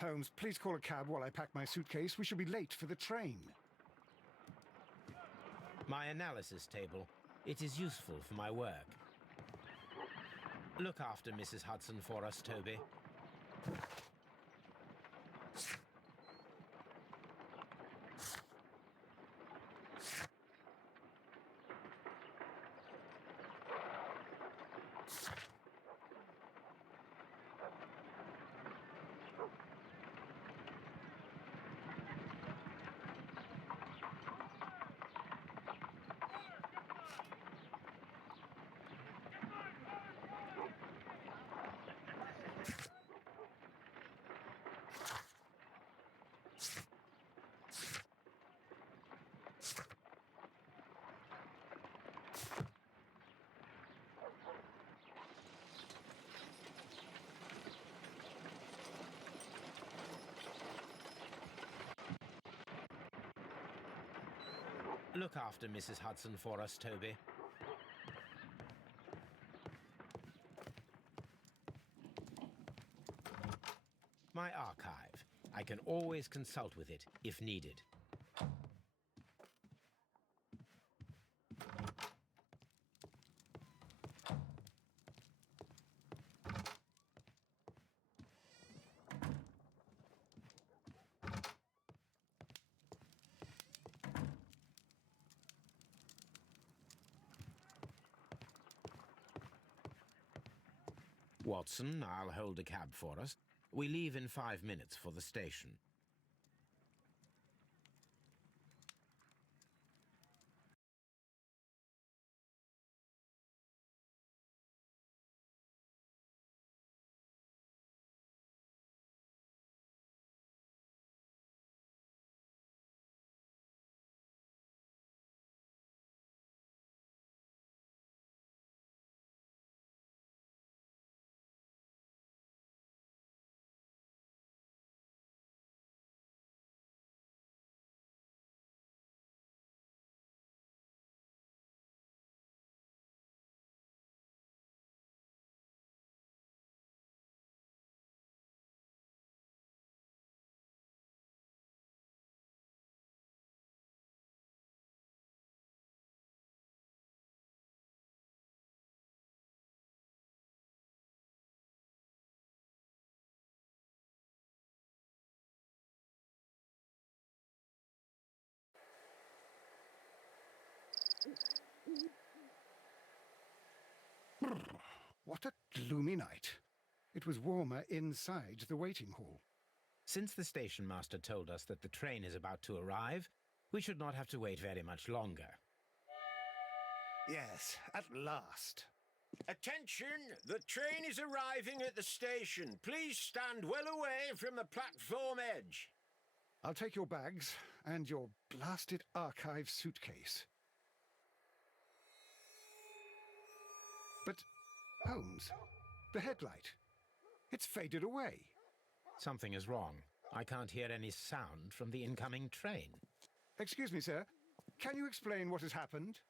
Holmes, please call a cab while I pack my suitcase. We shall be late for the train. My analysis table. It is useful for my work. Look after Mrs. Hudson for us, Toby. Look after Mrs. Hudson for us, Toby. My archive. I can always consult with it if needed. Watson, I'll hold a cab for us. We leave in 5 minutes for the station. What a gloomy night. It was warmer inside the waiting hall. Since the station master told us that the train is about to arrive, we should not have to wait very much longer. Yes, at last. Attention! The train is arriving at the station. Please stand well away from the platform edge. I'll take your bags and your blasted archive suitcase. But, Holmes, the headlight. It's faded away. Something is wrong. I can't hear any sound from the incoming train. Excuse me, sir. Can you explain what has happened?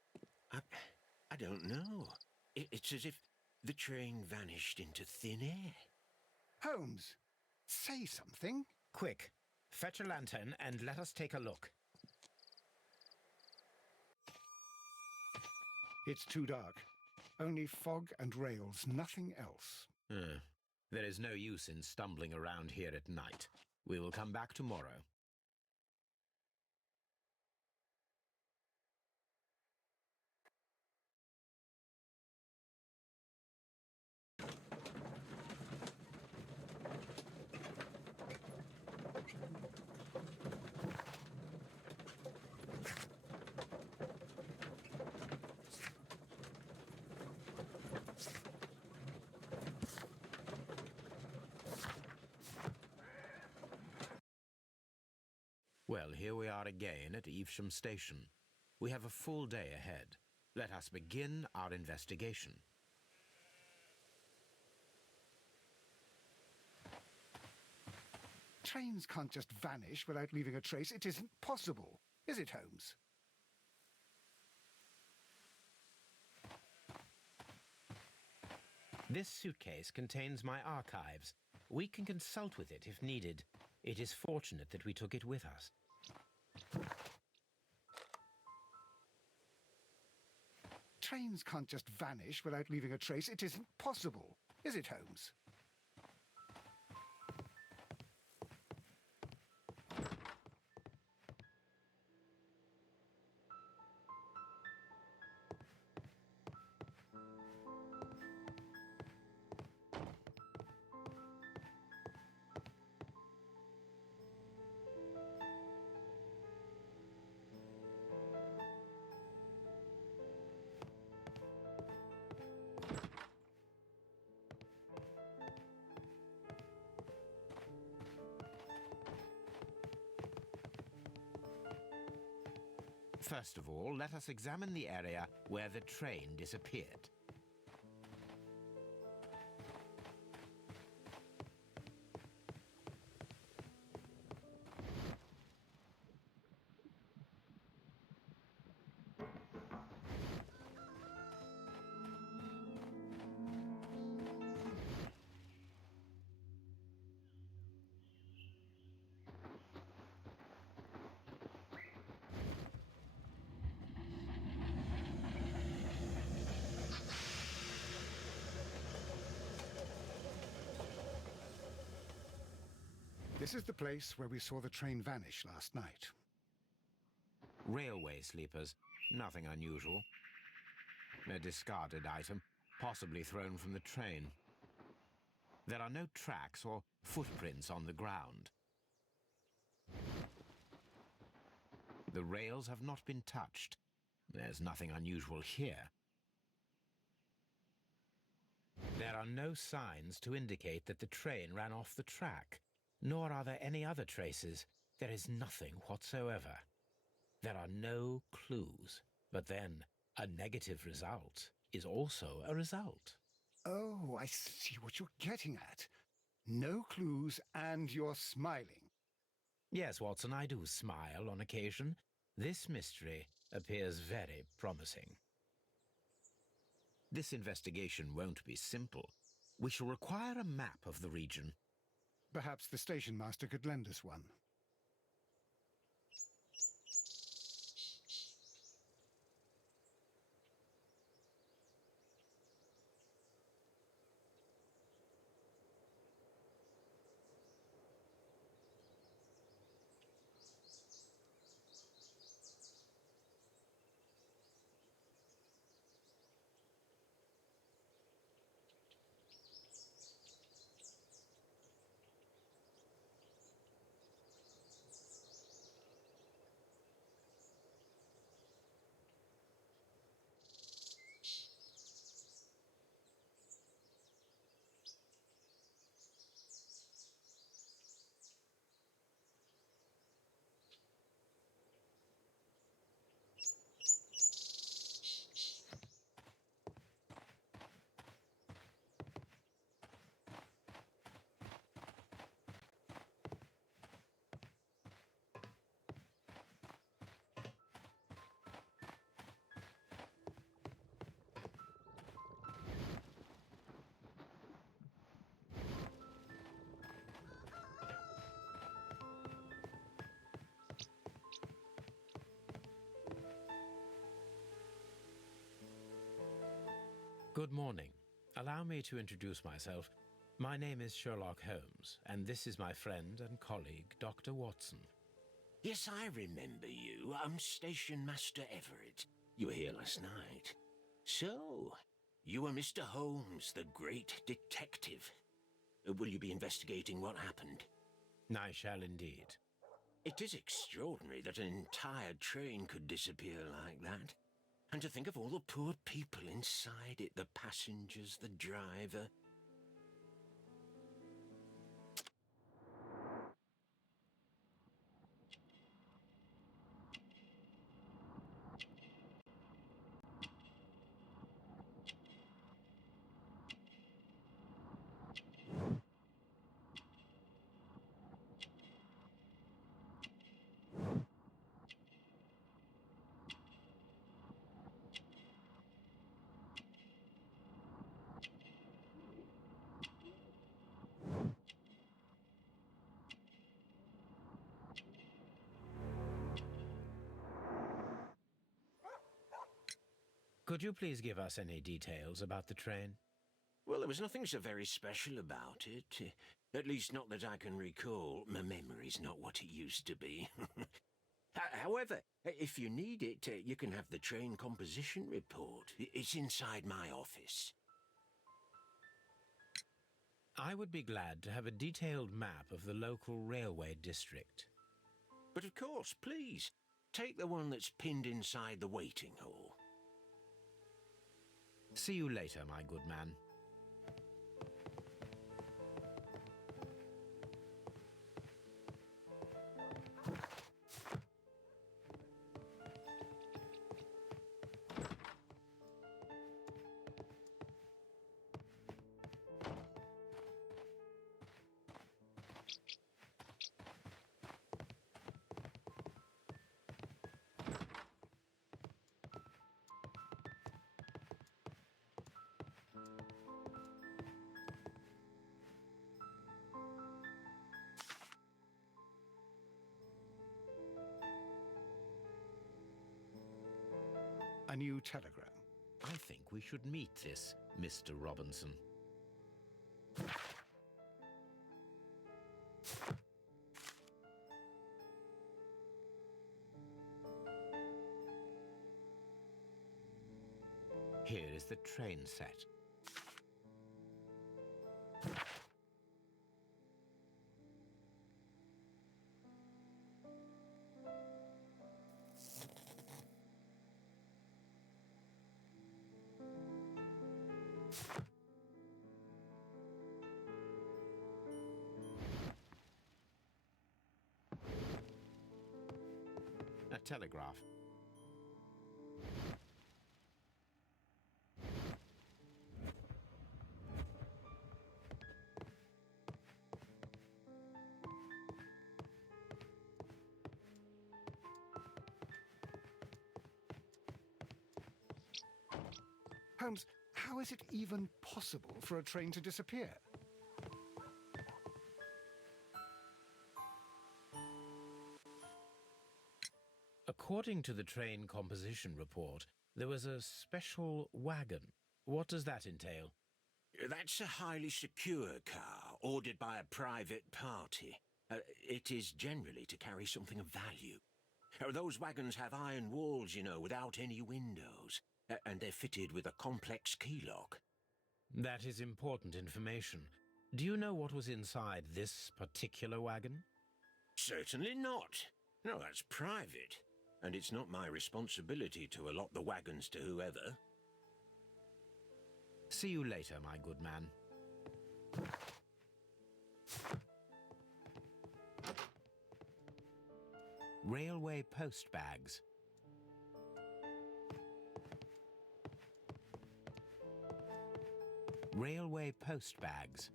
I don't know. It's as if the train vanished into thin air. Holmes, say something. Quick, fetch a lantern and let us take a look. It's too dark. Only fog and rails, nothing else. There is no use in stumbling around here at night. We will come back tomorrow. Well, here we are again at Evesham Station. We have a full day ahead. Let us begin our investigation. Trains can't just vanish without leaving a trace. It isn't possible, is it, Holmes? This suitcase contains my archives. We can consult with it if needed. It is fortunate that we took it with us. Trains can't just vanish without leaving a trace. It isn't possible, is it, Holmes? First of all, let us examine the area where the train disappeared. This is the place where we saw the train vanish last night. Railway sleepers, nothing unusual. A discarded item, possibly thrown from the train. There are no tracks or footprints on the ground. The rails have not been touched. There's nothing unusual here. There are no signs to indicate that the train ran off the track. Nor are there any other traces. There is nothing whatsoever. There are no clues. But then, a negative result is also a result. Oh, I see what you're getting at. No clues, and you're smiling. Yes, Watson, I do smile on occasion. This mystery appears very promising. This investigation won't be simple. We shall require a map of the region. Perhaps the station master could lend us one. Good morning. Allow me to introduce myself. My name is Sherlock Holmes, and this is my friend and colleague, Dr. Watson. Yes, I remember you. I'm Station Master Everett. You were here last night. So, you are Mr. Holmes, the great detective. Will you be investigating what happened? I shall indeed. It is extraordinary that an entire train could disappear like that. And to think of all the poor people inside it, the passengers, the driver. Could you please give us any details about the train? Well, there was nothing so very special about it. At least not that I can recall. My memory's not what it used to be. However, if you need it, you can have the train composition report. It's inside my office. I would be glad to have a detailed map of the local railway district. But of course, please, take the one that's pinned inside the waiting hall. See you later, my good man. A new telegram. I think we should meet this Mr. Robinson. Here is the train set. A telegraph. Holmes, how is it even possible for a train to disappear? According to the train composition report, there was a special wagon. What does that entail? That's a highly secure car, ordered by a private party. It is generally to carry something of value. Those wagons have iron walls, you know, without any windows, and they're fitted with a complex key lock. That is important information. Do you know what was inside this particular wagon? Certainly not. No, that's private. And it's not my responsibility to allot the wagons to whoever. See you later, my good man. Railway post bags. Railway post bags.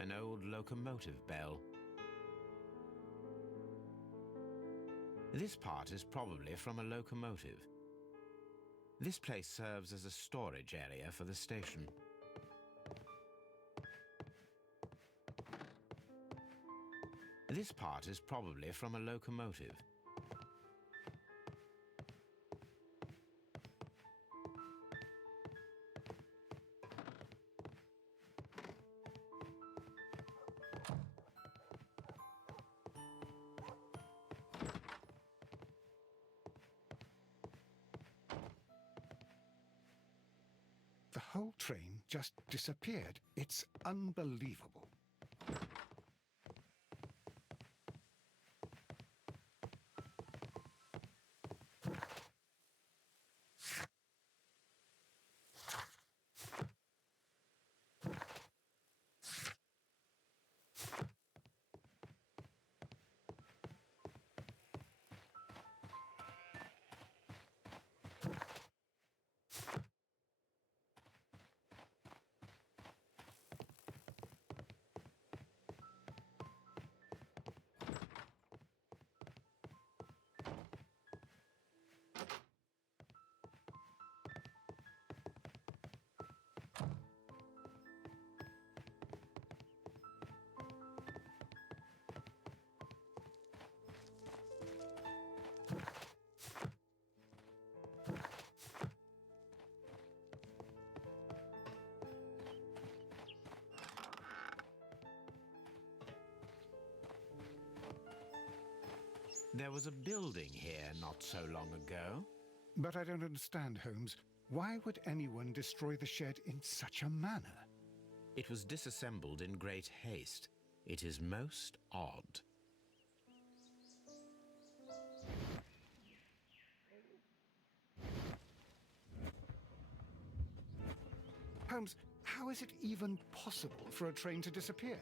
An old locomotive bell. This part is probably from a locomotive. This place serves as a storage area for the station. This part is probably from a locomotive. The whole train just disappeared. It's unbelievable. There was a building here not so long ago. But I don't understand, Holmes. Why would anyone destroy the shed in such a manner? It was disassembled in great haste. It is most odd. Holmes, how is it even possible for a train to disappear?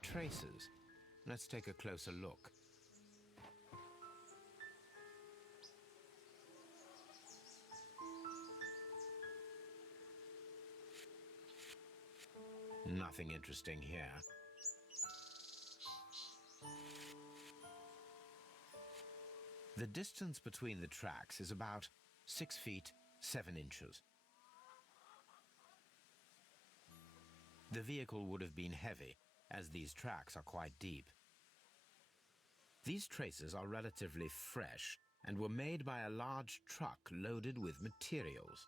Traces. Let's take a closer look. Nothing interesting here. The distance between the tracks is about 6 feet 7 inches. The vehicle would have been heavy, as these tracks are quite deep. These traces are relatively fresh and were made by a large truck loaded with materials.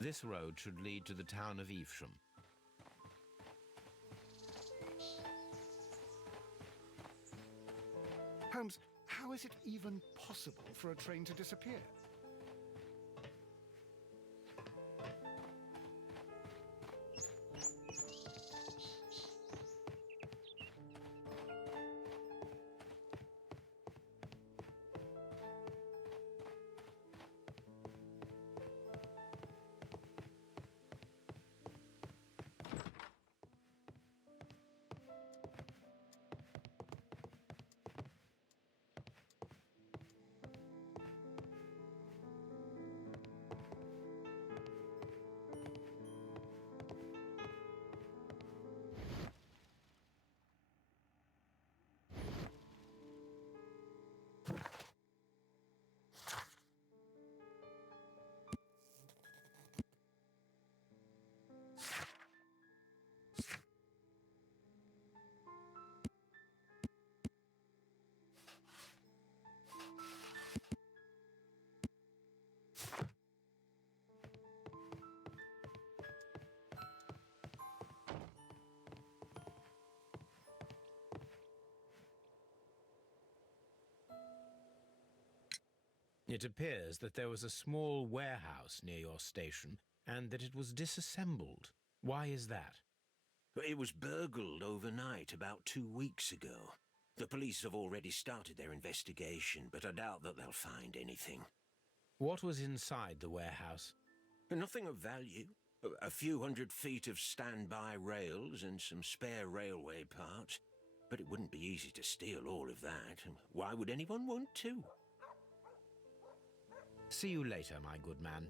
This road should lead to the town of Evesham. Holmes, how is it even possible for a train to disappear? It appears that there was a small warehouse near your station and that it was disassembled. Why is that? It was burgled overnight about 2 weeks ago. The police have already started their investigation, but I doubt that they'll find anything. What was inside the warehouse? Nothing of value. A few 100 feet of standby rails and some spare railway parts. But it wouldn't be easy to steal all of that. Why would anyone want to? See you later, my good man.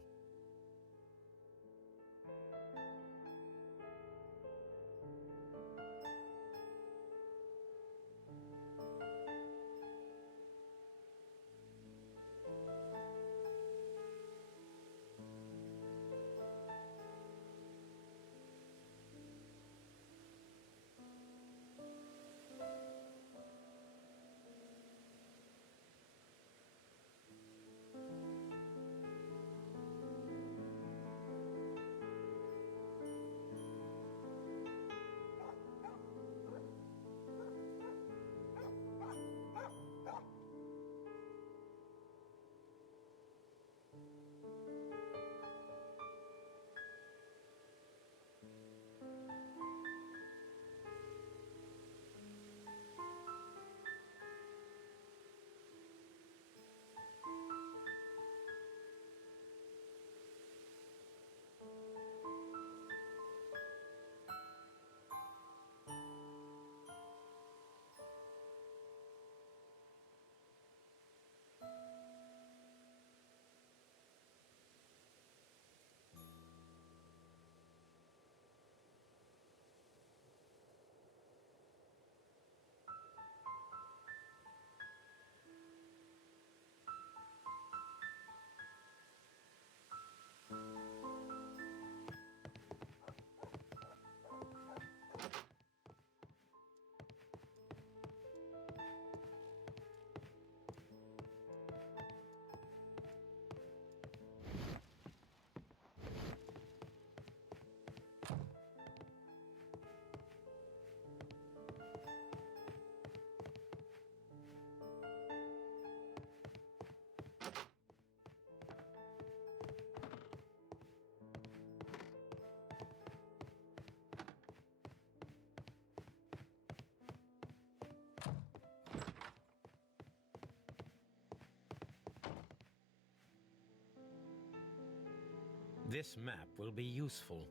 This map will be useful.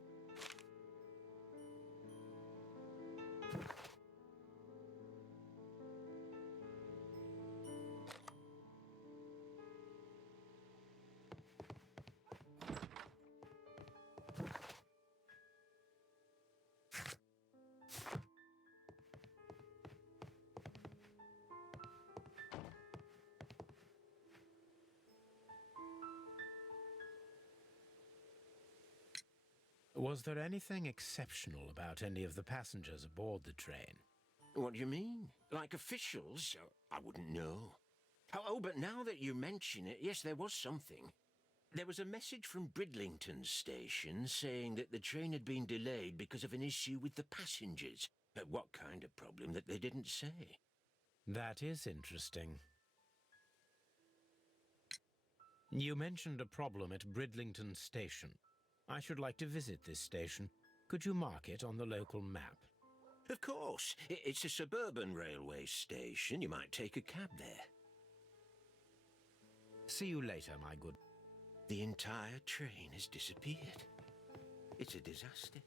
Was there anything exceptional about any of the passengers aboard the train? What do you mean? Like officials? I wouldn't know. Oh, but now that you mention it, yes, there was something. There was a message from Bridlington station saying that the train had been delayed because of an issue with the passengers. But what kind of problem that they didn't say? That is interesting. You mentioned a problem at Bridlington station. I should like to visit this station. Could you mark it on the local map? Of course. It's a suburban railway station. You might take a cab there. See you later, my good. The entire train has disappeared. It's a disaster.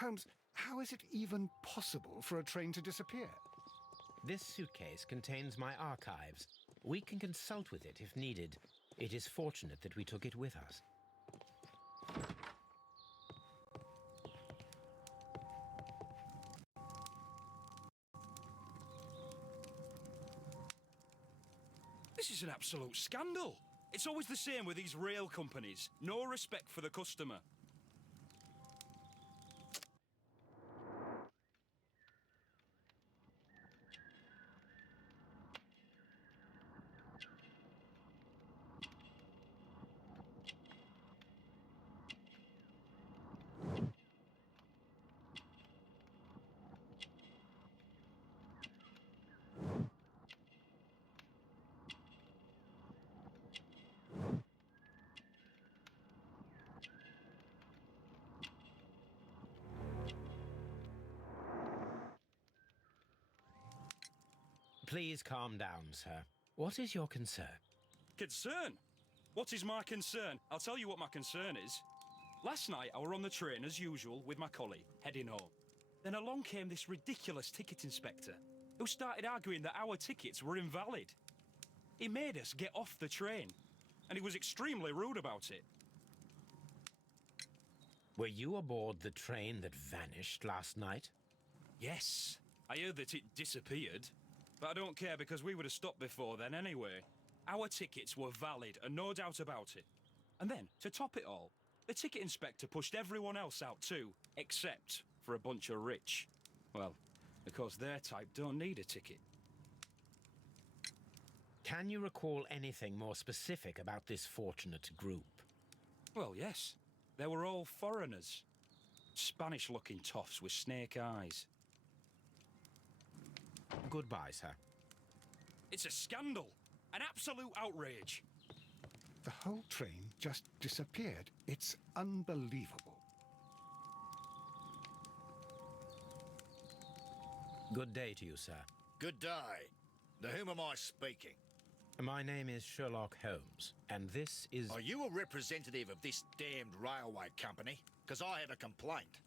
Holmes, how is it even possible for a train to disappear? This suitcase contains my archives. We can consult with it if needed. It is fortunate that we took it with us. This is an absolute scandal. It's always the same with these rail companies. No respect for the customer. Please calm down, sir. What is your concern? Concern? What is my concern? I'll tell you what my concern is. Last night, I were on the train as usual with my collie, heading home. Then along came this ridiculous ticket inspector, who started arguing that our tickets were invalid. He made us get off the train, and he was extremely rude about it. Were you aboard the train that vanished last night? Yes, I heard that it disappeared. But I don't care because we would have stopped before then anyway. Our tickets were valid and no doubt about it. And then, to top it all, the ticket inspector pushed everyone else out too, except for a bunch of rich. Well, because their type don't need a ticket. Can you recall anything more specific about this fortunate group? Well, yes. They were all foreigners. Spanish-looking toffs with snake eyes. Goodbye, sir. It's a scandal! An absolute outrage! The whole train just disappeared. It's unbelievable. Good day to you, sir. Good day. To whom am I speaking? My name is Sherlock Holmes, and this is... Are you a representative of this damned railway company? Because I have a complaint.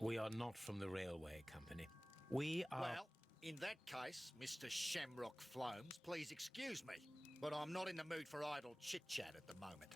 We are not from the railway company. We are... Well, in that case, Mr. Shamrock Flomes, please excuse me, but I'm not in the mood for idle chit-chat at the moment.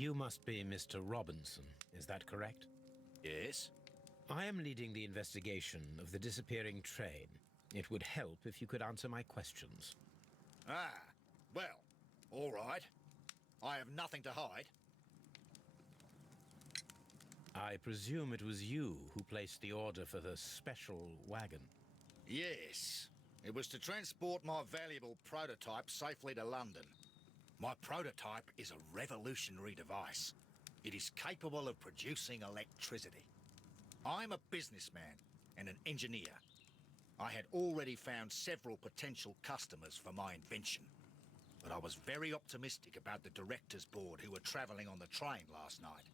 You must be Mr. Robinson, is that correct? Yes? I am leading the investigation of the disappearing train. It would help if you could answer my questions. Ah, well, all right. I have nothing to hide. I presume it was you who placed the order for the special wagon. Yes. It was to transport my valuable prototype safely to London. My prototype is a revolutionary device. It is capable of producing electricity. I'm a businessman and an engineer. I had already found several potential customers for my invention. But I was very optimistic about the directors' board who were travelling on the train last night.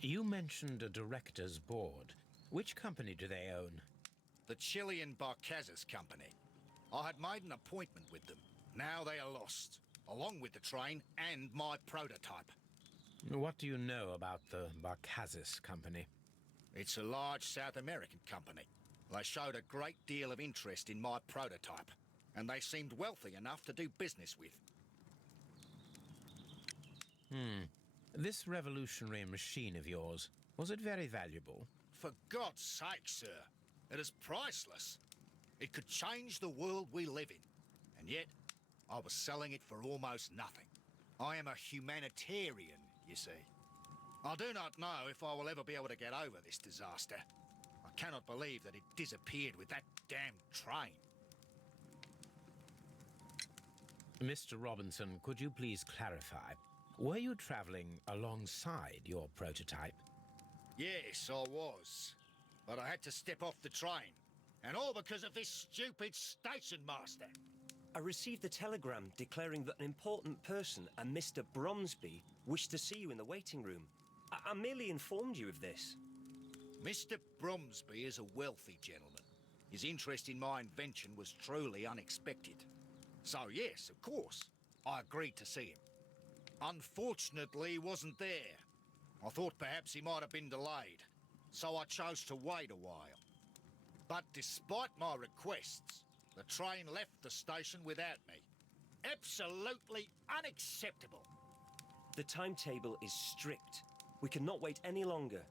You mentioned a director's board. Which company do they own? The Chilean Barcazes Company. I had made an appointment with them. Now they are lost, along with the train and my prototype. What do you know about the Barcazes Company? It's a large South American company. They showed a great deal of interest in my prototype, and they seemed wealthy enough to do business with. This revolutionary machine of yours, was it very valuable? For God's sake, sir, it is priceless. It could change the world we live in, and yet I was selling it for almost nothing. I am a humanitarian, you see. I do not know if I will ever be able to get over this disaster. I cannot believe that it disappeared with that damn train. Mr. Robinson, could you please clarify? Were you traveling alongside your prototype? Yes, I was. But I had to step off the train. And all because of this stupid station master. I received a telegram declaring that an important person, a Mr. Bromsby, wished to see you in the waiting room. I merely informed you of this. Mr. Bromsby is a wealthy gentleman. His interest in my invention was truly unexpected. So yes, of course, I agreed to see him. Unfortunately, he wasn't there. I thought perhaps he might have been delayed, so I chose to wait a while. But despite my requests, the train left the station without me. Absolutely unacceptable. The timetable is strict. We cannot wait any longer.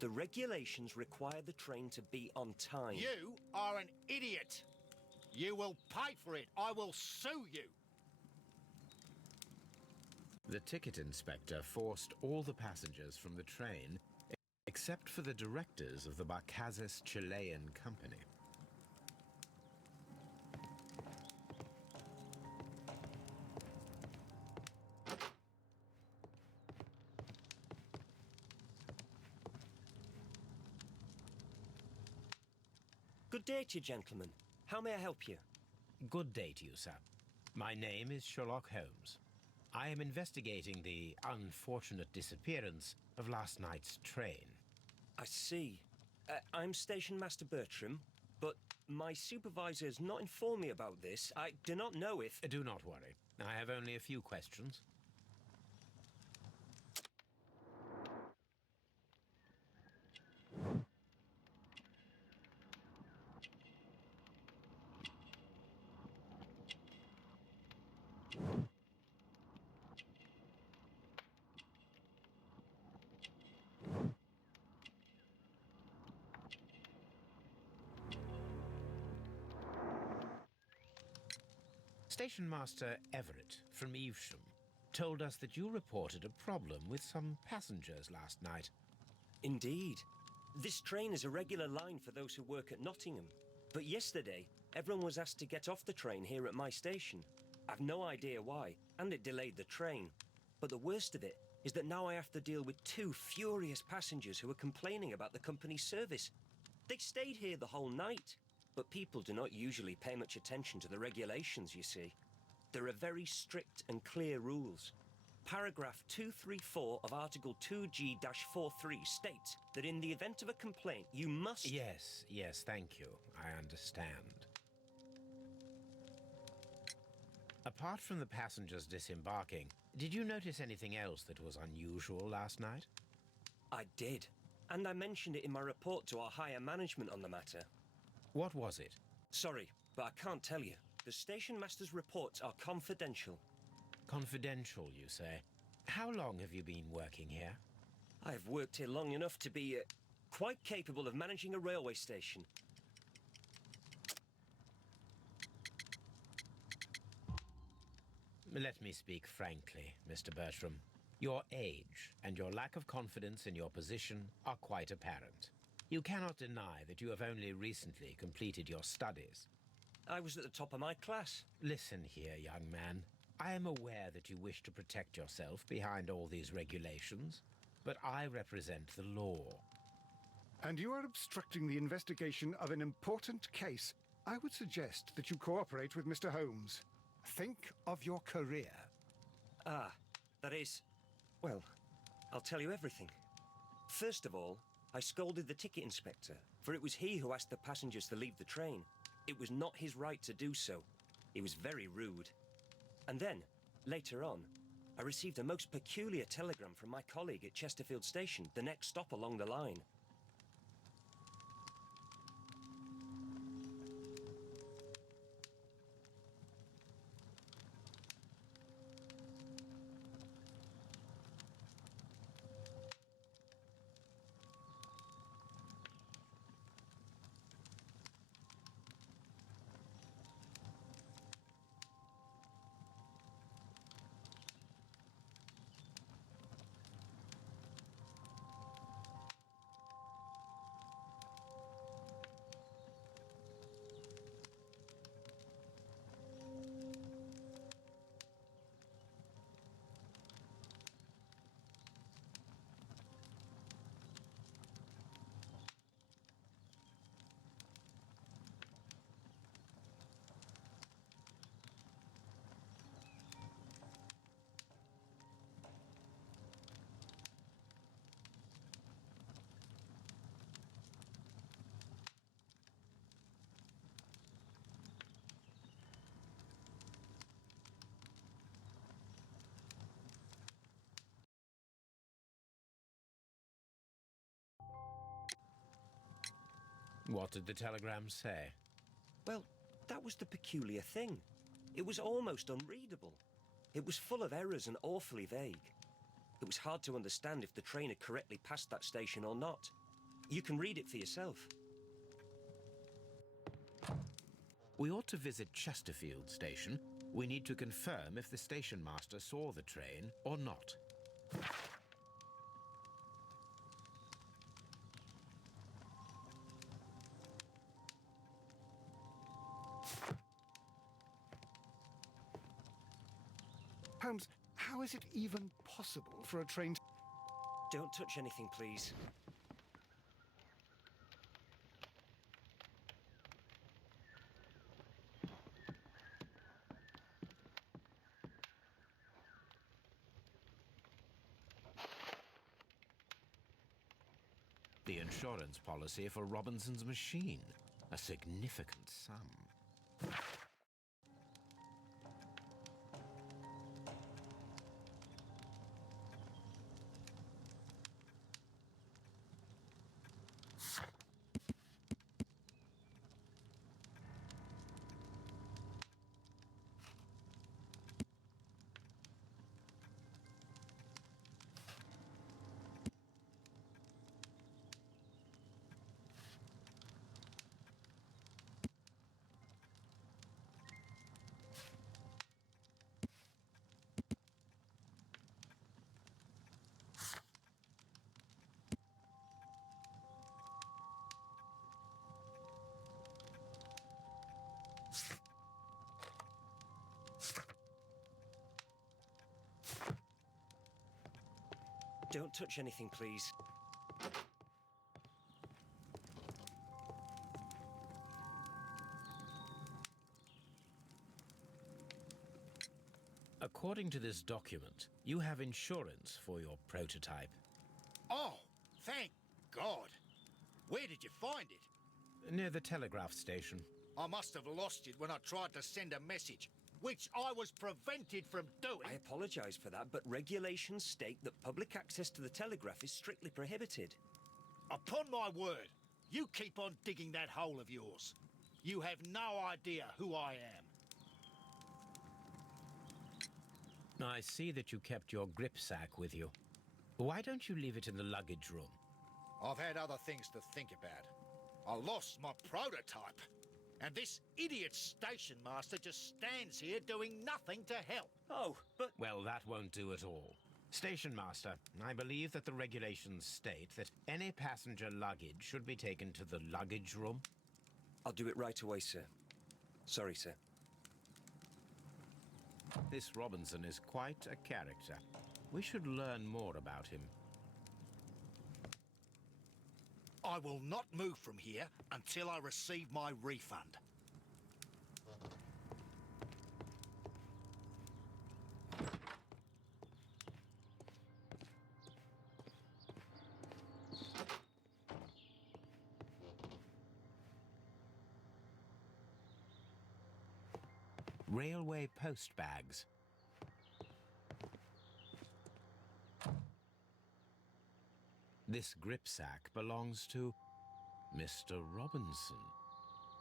The regulations require the train to be on time. You are an idiot. You will pay for it. I will sue you. The ticket inspector forced all the passengers from the train except for the directors of the Barcazes Chilean Company. Good day to you, gentlemen. How may I help you? Good day to you, sir. My name is Sherlock Holmes. I am investigating the unfortunate disappearance of last night's train. I see. I'm Station Master Bertram, but my supervisor has not informed me about this. I do not know if... Do not worry. I have only a few questions. Station Master Everett from Evesham told us that you reported a problem with some passengers last night. Indeed. This train is a regular line for those who work at Nottingham. But yesterday, everyone was asked to get off the train here at my station. I've no idea why, and it delayed the train. But the worst of it is that now I have to deal with two furious passengers who are complaining about the company's service. They stayed here the whole night, but people do not usually pay much attention to the regulations, you see. There are very strict and clear rules. Paragraph 234 of Article 2G-43 states that in the event of a complaint, you must... Yes, thank you. I understand. Apart from the passengers disembarking, did you notice anything else that was unusual last night? I did, and I mentioned it in my report to our higher management on the matter. What was it? Sorry, but I can't tell you. The station master's reports are confidential. Confidential, you say? How long have you been working here? I've worked here long enough to be quite capable of managing a railway station. Let me speak frankly, Mr. Bertram. Your age and your lack of confidence in your position are quite apparent. You cannot deny that you have only recently completed your studies. I was at the top of my class. Listen here, young man. I am aware that you wish to protect yourself behind all these regulations, but I represent the law. And you are obstructing the investigation of an important case. I would suggest that you cooperate with Mr. Holmes. Think of your career. Ah, that is... Well, I'll tell you everything. First of all, I scolded the ticket inspector, for it was he who asked the passengers to leave the train. It was not his right to do so. He was very rude. And then, later on, I received a most peculiar telegram from my colleague at Chesterfield Station, the next stop along the line. What did the telegram say? Well, that was the peculiar thing. It was almost unreadable. It was full of errors and awfully vague. It was hard to understand if the train had correctly passed that station or not. You can read it for yourself. We ought to visit Chesterfield Station. We need to confirm if the station master saw the train or not. Holmes, how is it even possible for a train to... Don't touch anything, please. The insurance policy for Robinson's machine. A significant sum. Don't touch anything, please. According to this document, you have insurance for your prototype. Oh, thank God. Where did you find it? Near the telegraph station. I must have lost it when I tried to send a message, which I was prevented from doing. I apologize for that, but regulations state that public access to the telegraph is strictly prohibited. Upon my word, you keep on digging that hole of yours. You have no idea who I am. I see that you kept your grip sack with you. Why don't you leave it in the luggage room? I've had other things to think about. I lost my prototype. And this idiot station master just stands here doing nothing to help. Oh, but... Well, that won't do at all. Station Master, I believe that the regulations state that any passenger luggage should be taken to the luggage room. I'll do it right away, sir. Sorry, sir. This Robinson is quite a character. We should learn more about him. I will not move from here until I receive my refund. Railway post bags. This grip sack belongs to Mr. Robinson.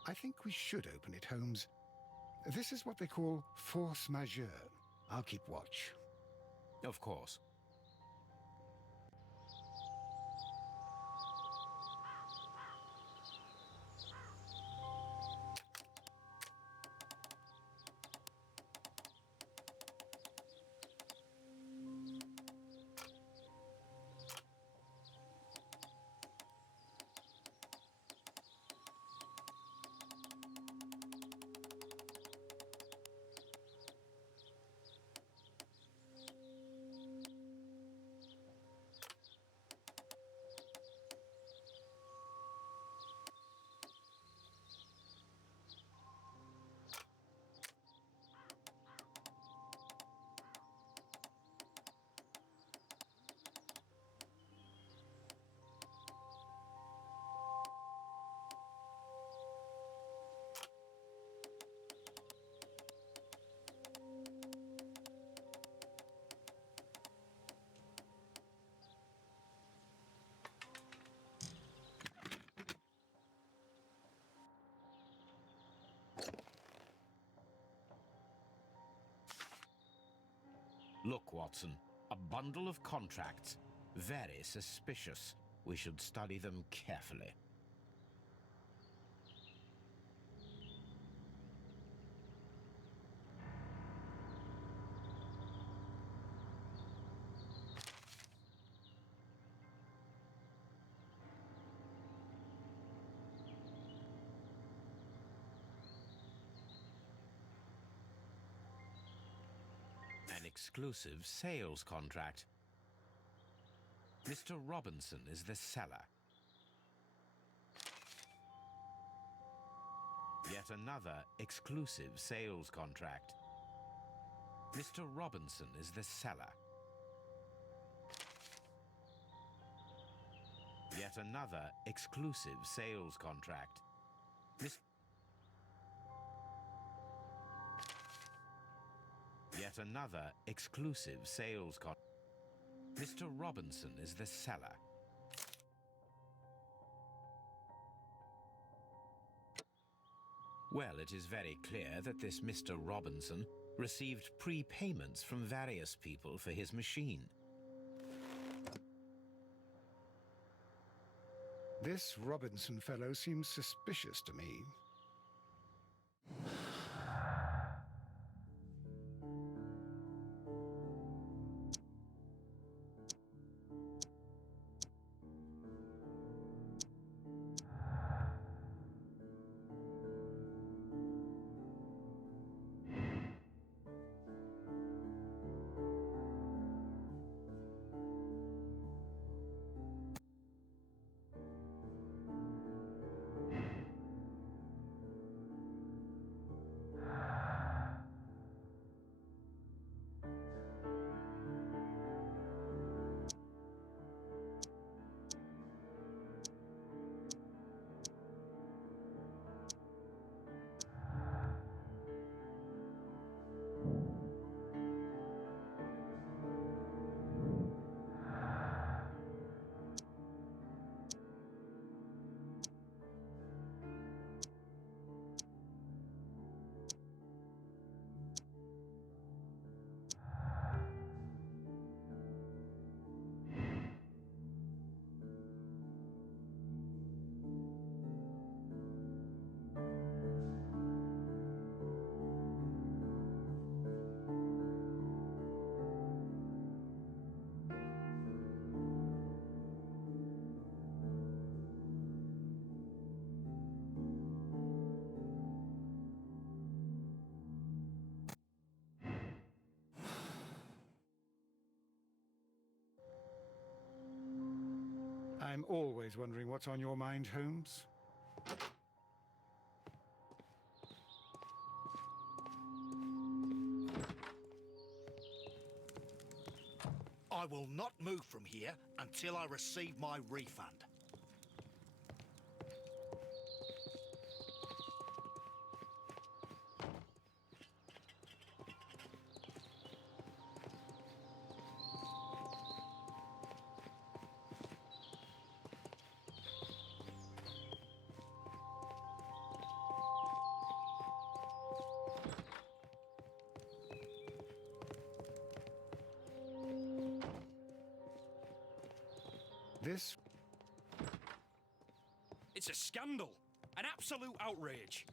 I think we should open it, Holmes. This is what they call force majeure. I'll keep watch. Of course. Look, Watson, a bundle of contracts. Very suspicious. We should study them carefully. An exclusive sales contract. Mr. Robinson is the seller. Yet another exclusive sales contract. Mr. Robinson is the seller. Yet another exclusive sales contract. Yet another exclusive sales contract. Mr. Robinson is the seller. Well, it is very clear that this Mr. Robinson received prepayments from various people for his machine. This Robinson fellow seems suspicious to me. always wondering what's on your mind, Holmes. I will not move from here until I receive my refund. This... It's a scandal. An absolute outrage.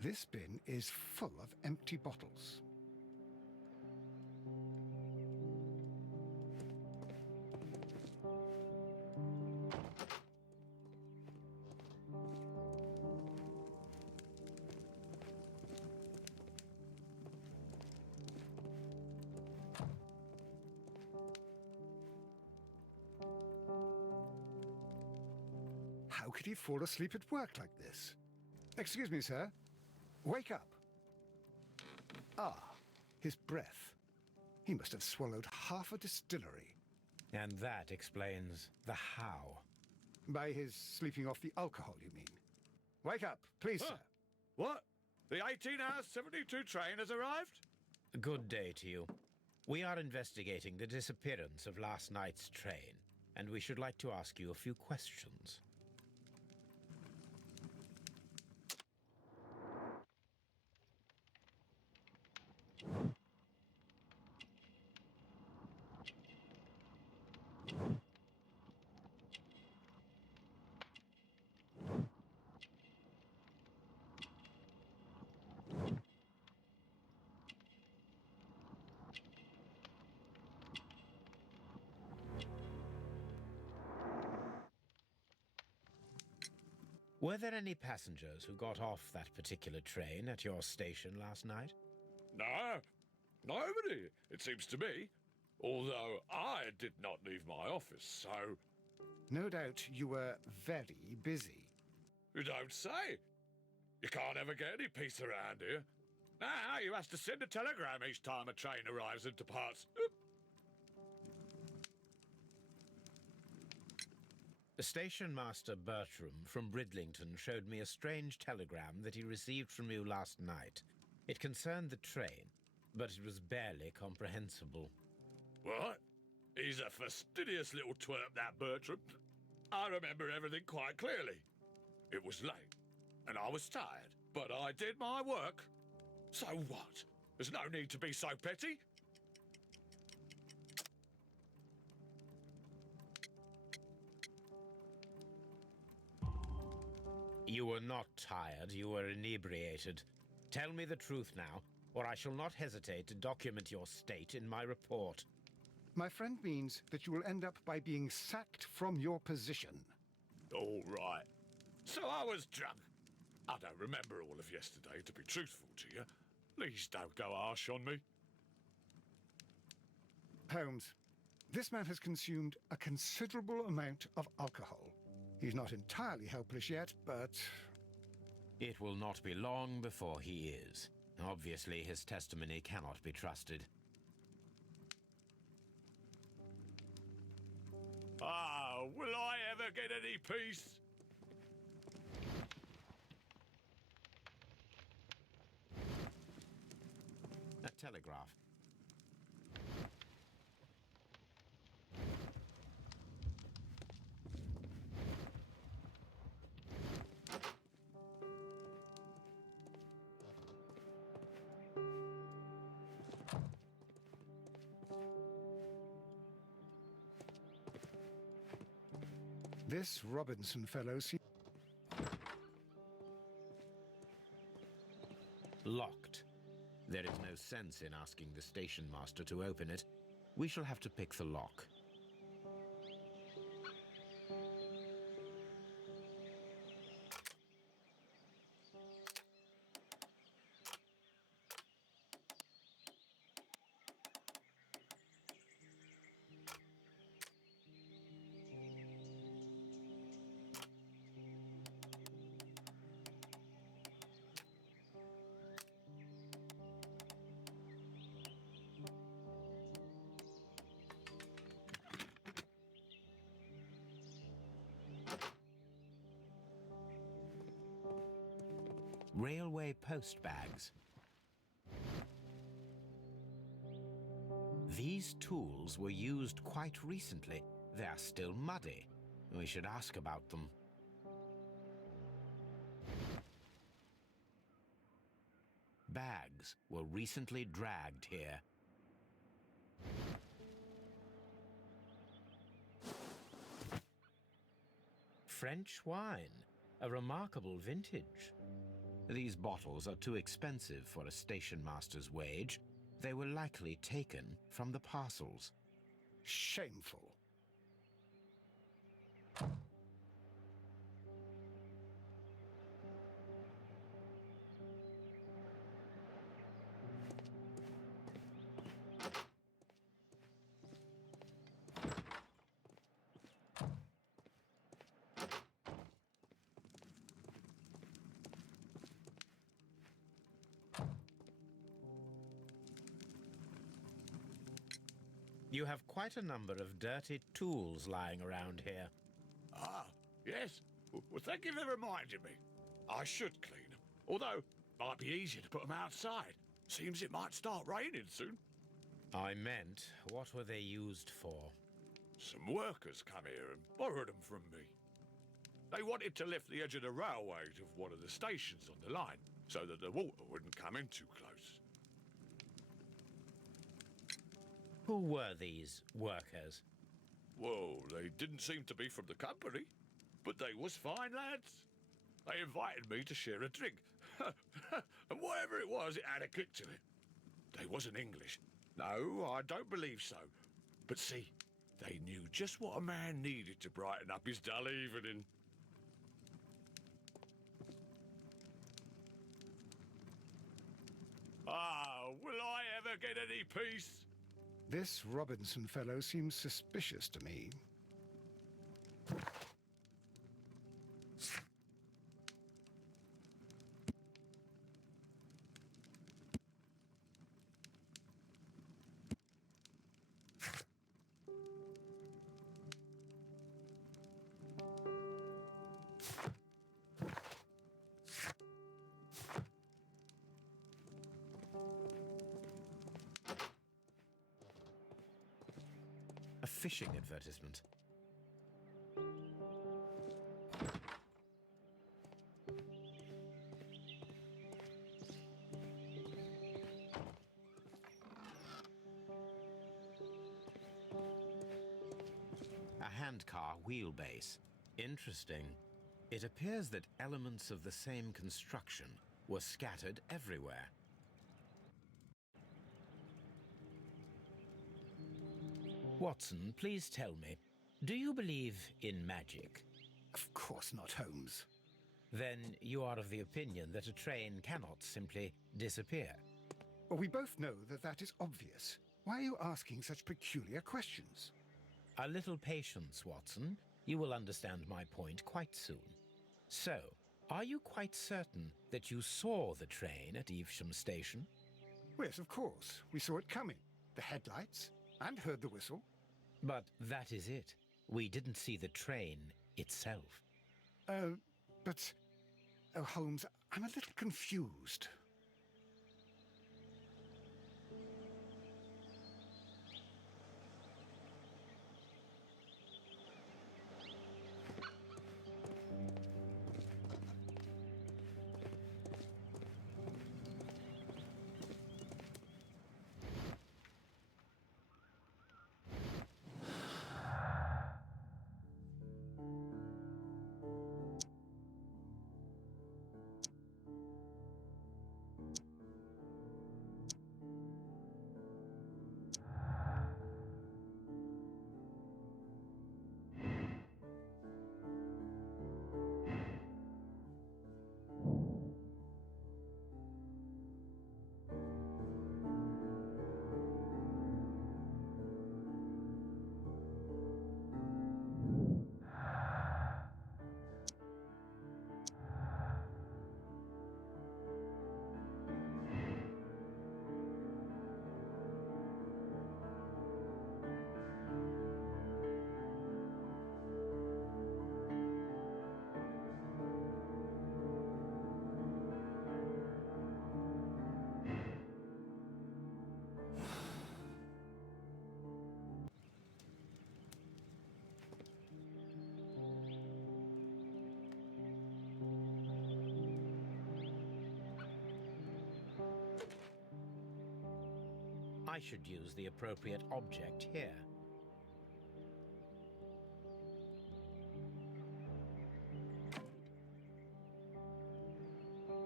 This bin is full of empty bottles. How could he fall asleep at work like this? Excuse me, sir. Wake up. Ah, his breath. He must have swallowed half a distillery. And that explains the how. By his sleeping off the alcohol, you mean? Wake up, please, sir. What? The 18-hour 72 train has arrived? Good day to you. We are investigating the disappearance of last night's train, and we should like to ask you a few questions. Were there any passengers who got off that particular train at your station last night? No, nobody, it seems to me. Although I did not leave my office, so... No doubt you were very busy. You don't say. You can't ever get any peace around here. Now you have to send a telegram each time a train arrives and departs. Oop. Station Master Bertram from Bridlington showed me a strange telegram that he received from you last night. It concerned the train, but it was barely comprehensible. What? He's a fastidious little twerp, that Bertram. I remember everything quite clearly. It was late, and I was tired, but I did my work. So what? There's no need to be so petty. You were not tired, you were inebriated. Tell me the truth now, or I shall not hesitate to document your state in my report. My friend means that you will end up by being sacked from your position. All right. So I was drunk. I don't remember all of yesterday, to be truthful to you. Please don't go harsh on me. Holmes, this man has consumed a considerable amount of alcohol. He's not entirely helpless yet, but... It will not be long before he is. Obviously, his testimony cannot be trusted. Ah, will I ever get any peace? A telegraph. This Robinson fellow seems... Locked. There is no sense in asking the station master to open it. We shall have to pick the lock. Railway post bags. These tools were used quite recently. They are still muddy. We should ask about them. Bags were recently dragged here. French wine, a remarkable vintage. These bottles are too expensive for a station master's wage. They were likely taken from the parcels. Shameful. You have quite a number of dirty tools lying around here. Ah, yes. Well, thank you for reminding me. I should clean them. Although, might be easier to put them outside. Seems it might start raining soon. I meant, what were they used for? Some workers come here and borrowed them from me. They wanted to lift the edge of the railway to one of the stations on the line, so that the water wouldn't come in too close. Who were these workers? Well, they didn't seem to be from the company, but they was fine lads. They invited me to share a drink. And whatever it was, it had a kick to it. They wasn't English. No, I don't believe so. But see, they knew just what a man needed to brighten up his dull evening. Ah, will I ever get any peace? This Robinson fellow seems suspicious to me. A fishing advertisement. handcar wheelbase. Interesting. It appears that elements of the same construction were scattered everywhere. Watson, please tell me, do you believe in magic? Of course not, Holmes. Then you are of the opinion that a train cannot simply disappear. Well, we both know that that is obvious. Why are you asking such peculiar questions? A little patience, Watson. You will understand my point quite soon. So, are you quite certain that you saw the train at Evesham Station? Yes, of course. We saw it coming. The headlights, and heard the whistle. But that is it. We didn't see the train itself. But... Oh, Holmes, I'm a little confused. I should use the appropriate object here.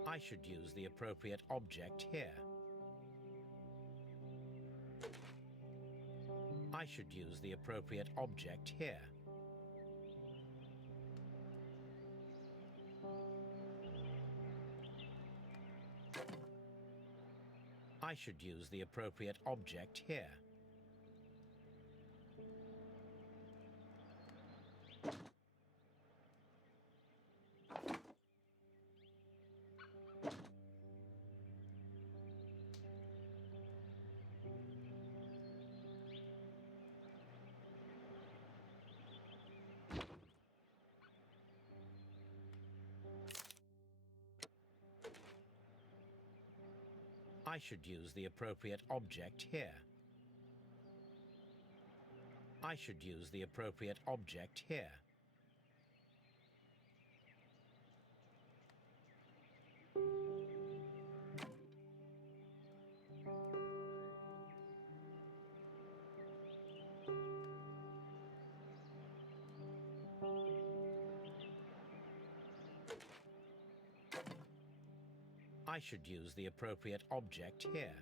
I should use the appropriate object here. I should use the appropriate object here. I should use the appropriate object here. I should use the appropriate object here. I should use the appropriate object here. I should use the appropriate object here.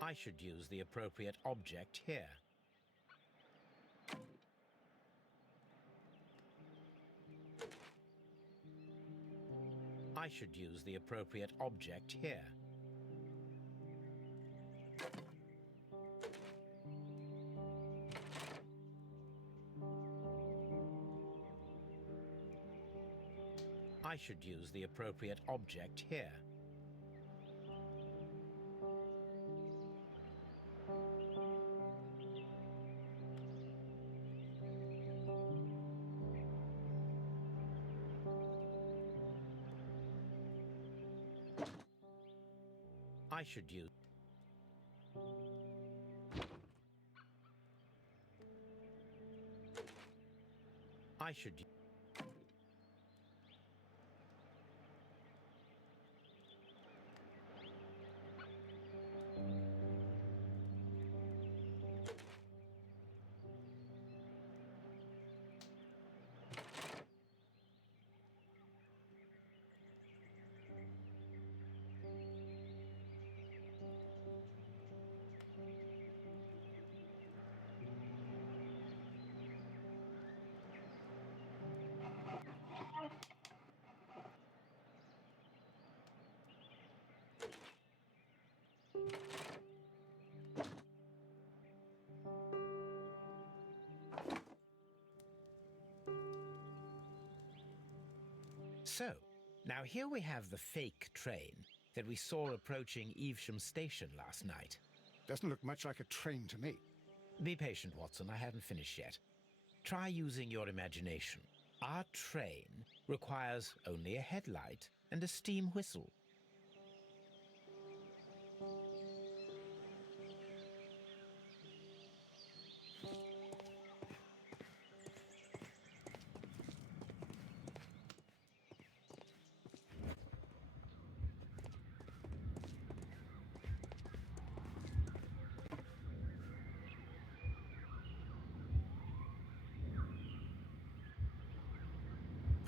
I should use the appropriate object here. I should use the appropriate object here. I should use the appropriate object here. I should use... Why should you? So, now here we have the fake train that we saw approaching Evesham Station last night. Doesn't look much like a train to me. Be patient, Watson, I haven't finished yet. Try using your imagination. Our train requires only a headlight and a steam whistle.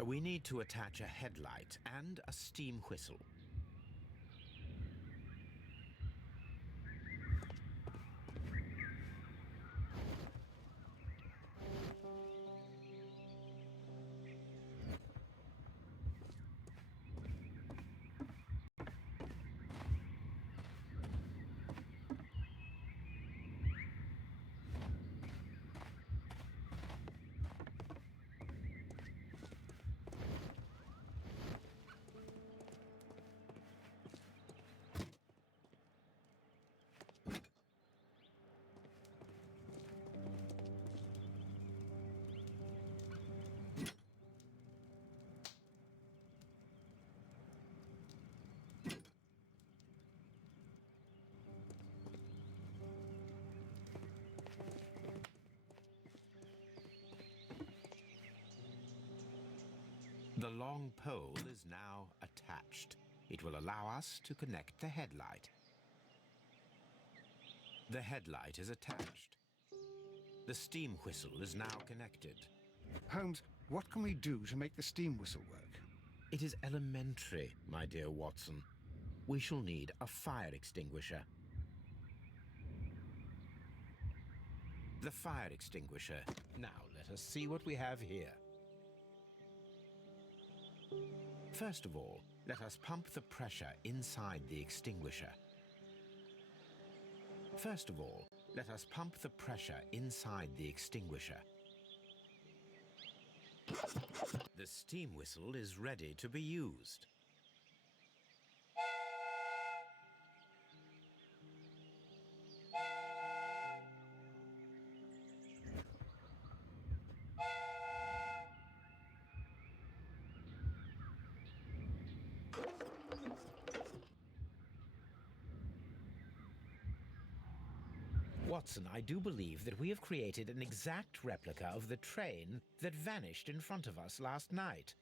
We need to attach a headlight and a steam whistle. The long pole is now attached. It will allow us to connect the headlight. The headlight is attached. The steam whistle is now connected. Holmes, what can we do to make the steam whistle work? It is elementary, my dear Watson. We shall need a fire extinguisher. The fire extinguisher. Now let us see what we have here. First of all, let us pump the pressure inside the extinguisher. First of all, let us pump the pressure inside the extinguisher. The steam whistle is ready to be used. Watson, I do believe that we have created an exact replica of the train that vanished in front of us last night.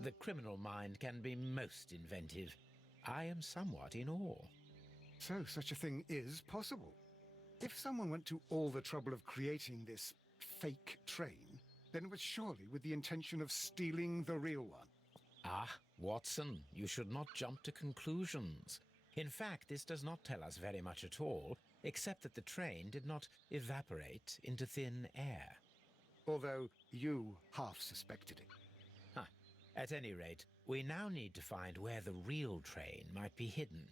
The criminal mind can be most inventive. I am somewhat in awe. So such a thing is possible. If someone went to all the trouble of creating this fake train, then it was surely with the intention of stealing the real one. Ah, Watson, you should not jump to conclusions. In fact, this does not tell us very much at all, except that the train did not evaporate into thin air. Although you half suspected it. Huh. At any rate, we now need to find where the real train might be hidden.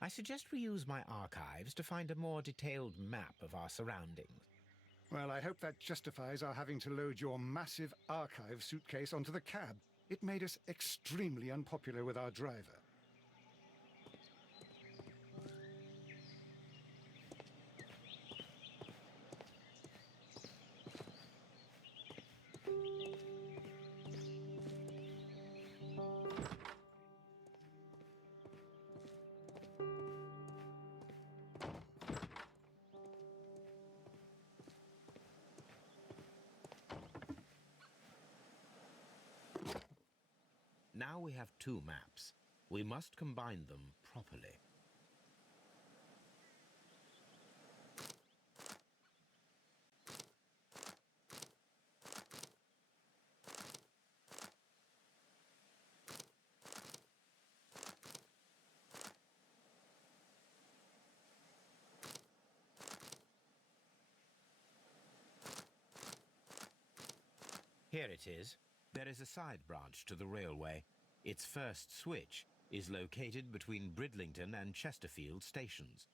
I suggest we use my archives to find a more detailed map of our surroundings. Well, I hope that justifies our having to load your massive archive suitcase onto the cab. It made us extremely unpopular with our driver. Now we have two maps. We must combine them properly. Here it is. There is a side branch to the railway. Its first switch is located between Bridlington and Chesterfield stations.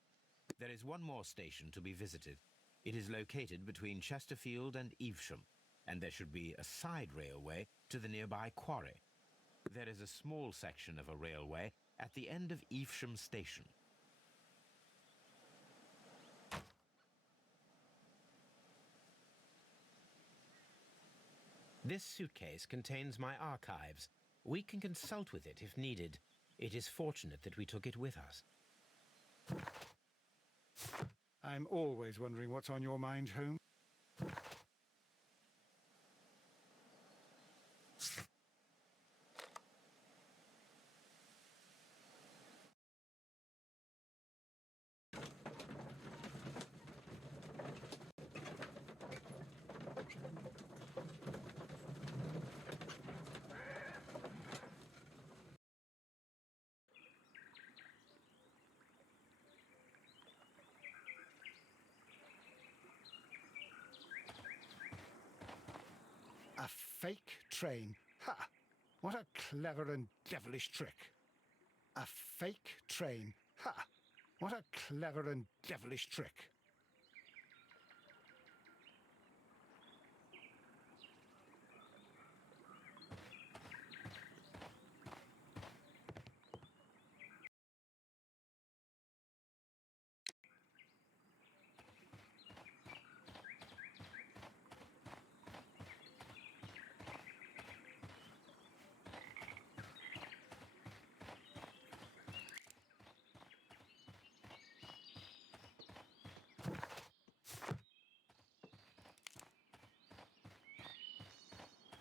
There is one more station to be visited. It is located between Chesterfield and Evesham, and there should be a side railway to the nearby quarry. There is a small section of a railway at the end of Evesham station. This suitcase contains my archives. We can consult with it if needed. It is fortunate that we took it with us. I'm always wondering what's on your mind, Holmes. A fake train. Ha! What a clever and devilish trick. A fake train. Ha! What a clever and devilish trick.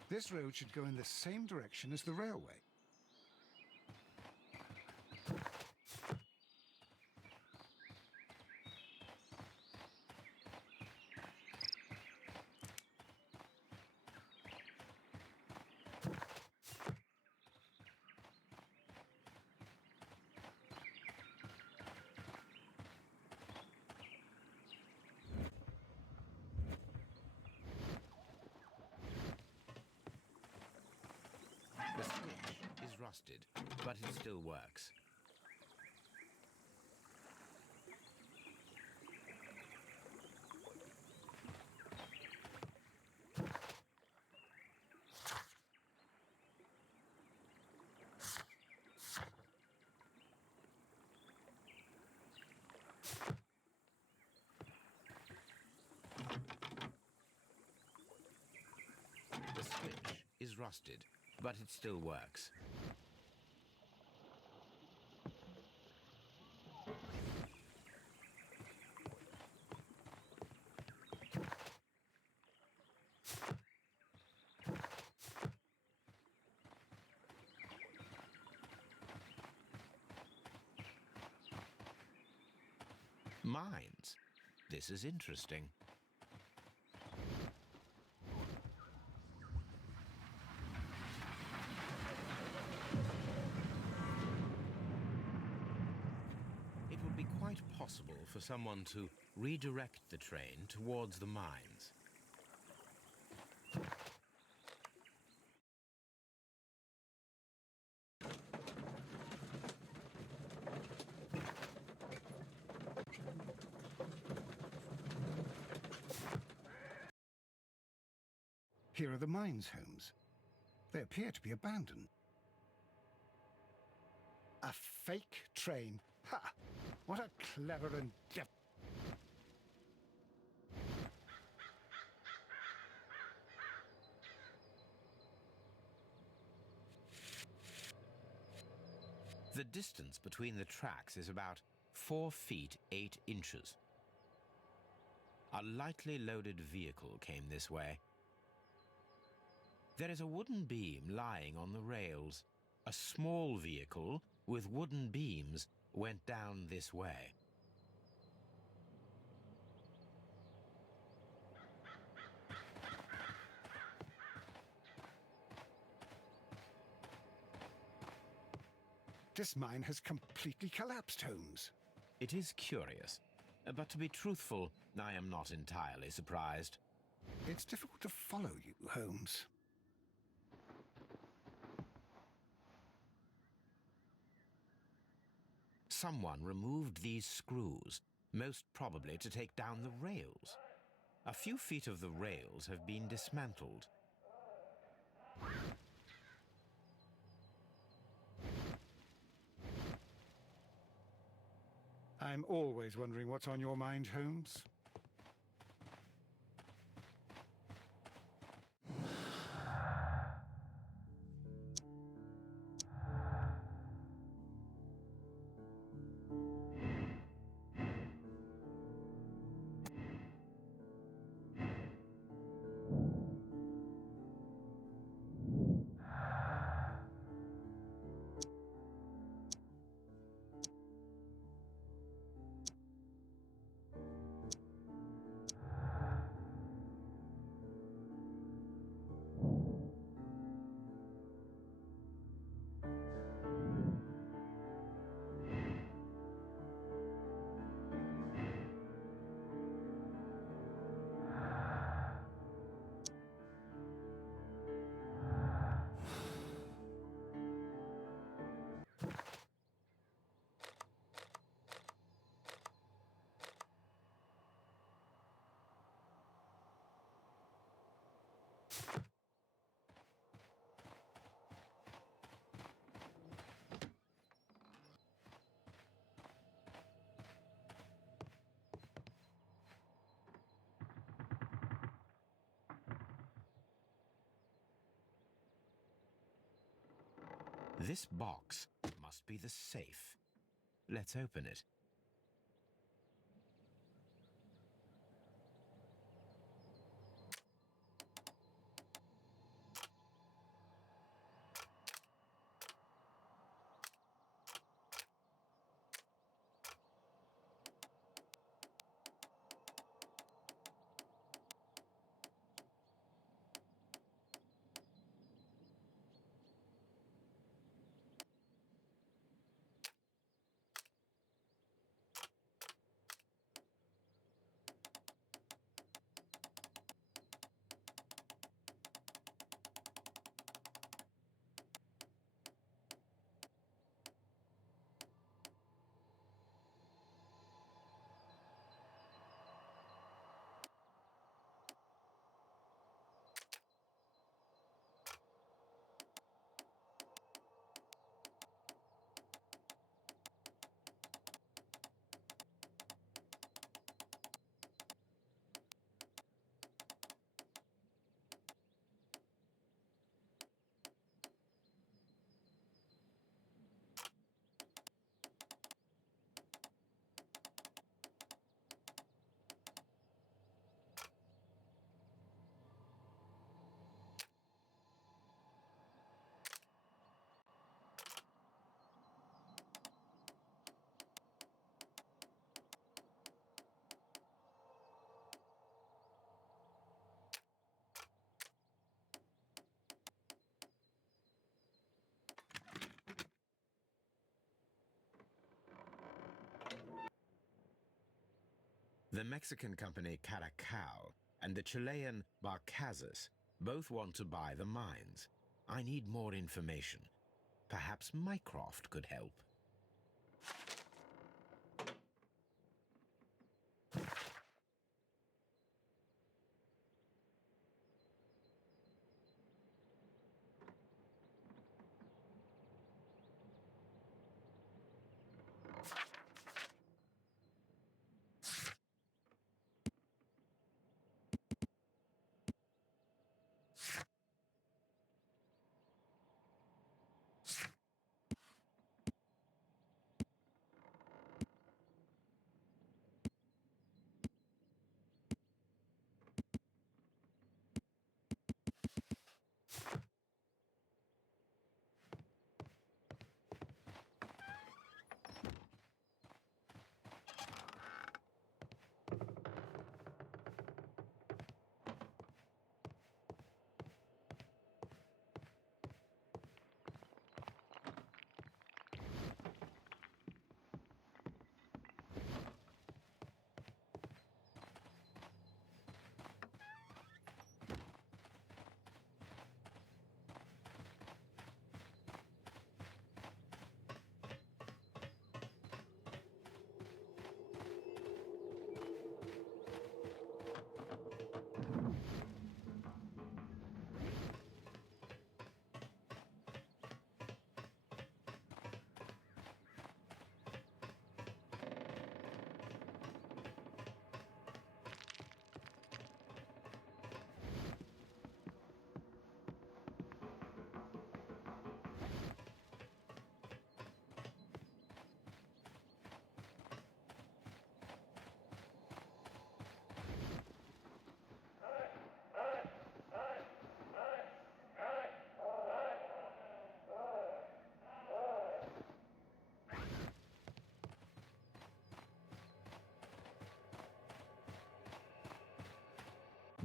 This road should go in the same direction as the railway. The switch is rusted, but it still works. The switch is rusted, but it still works. Mines. This is interesting. It would be quite possible for someone to redirect the train towards the mines. Here are the mines, Holmes. They appear to be abandoned. A fake train. Ha! What a clever and The distance between the tracks is about 4 feet 8 inches. A lightly loaded vehicle came this way. There is a wooden beam lying on the rails. A small vehicle with wooden beams went down this way. This mine has completely collapsed, Holmes. It is curious, but to be truthful, I am not entirely surprised. It's difficult to follow you, Holmes. Someone removed these screws, most probably to take down the rails. A few feet of the rails have been dismantled. I'm always wondering what's on your mind, Holmes. This box must be the safe. Let's open it. The Mexican company Caracao and the Chilean Barcazas both want to buy the mines. I need more information. Perhaps Mycroft could help.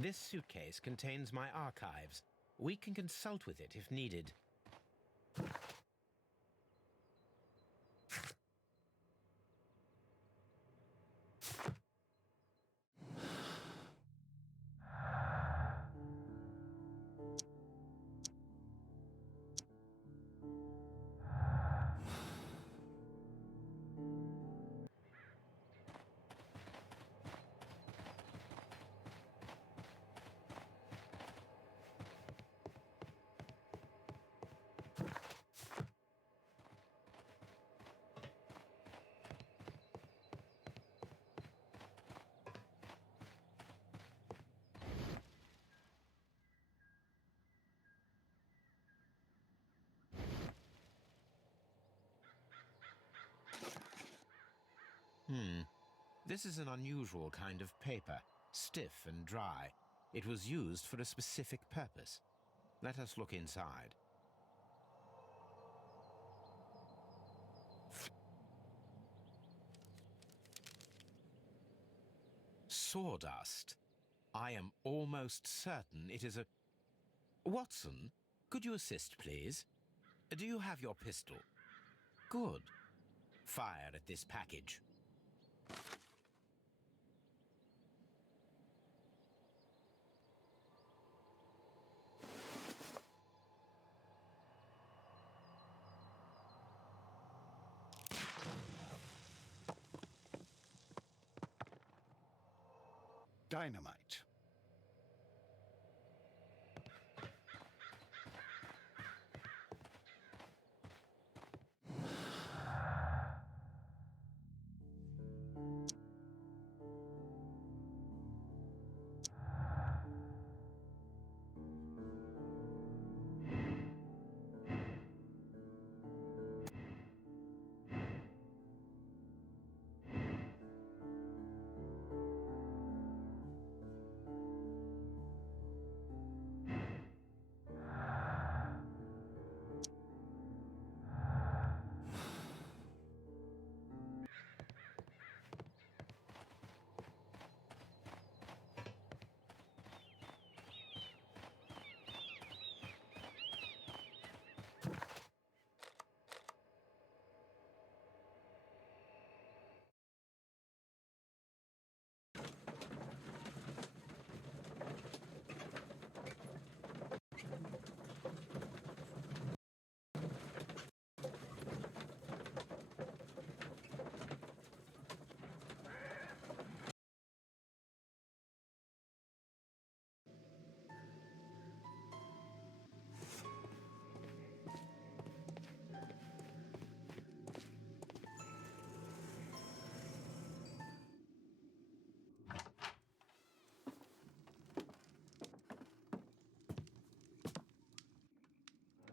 This suitcase contains my archives. We can consult with it if needed. This is an unusual kind of paper, stiff and dry. It was used for a specific purpose. Let us look inside. Sawdust. I am almost certain it is a... Watson, could you assist, please? Do you have your pistol? Good. Fire at this package. Dynamite.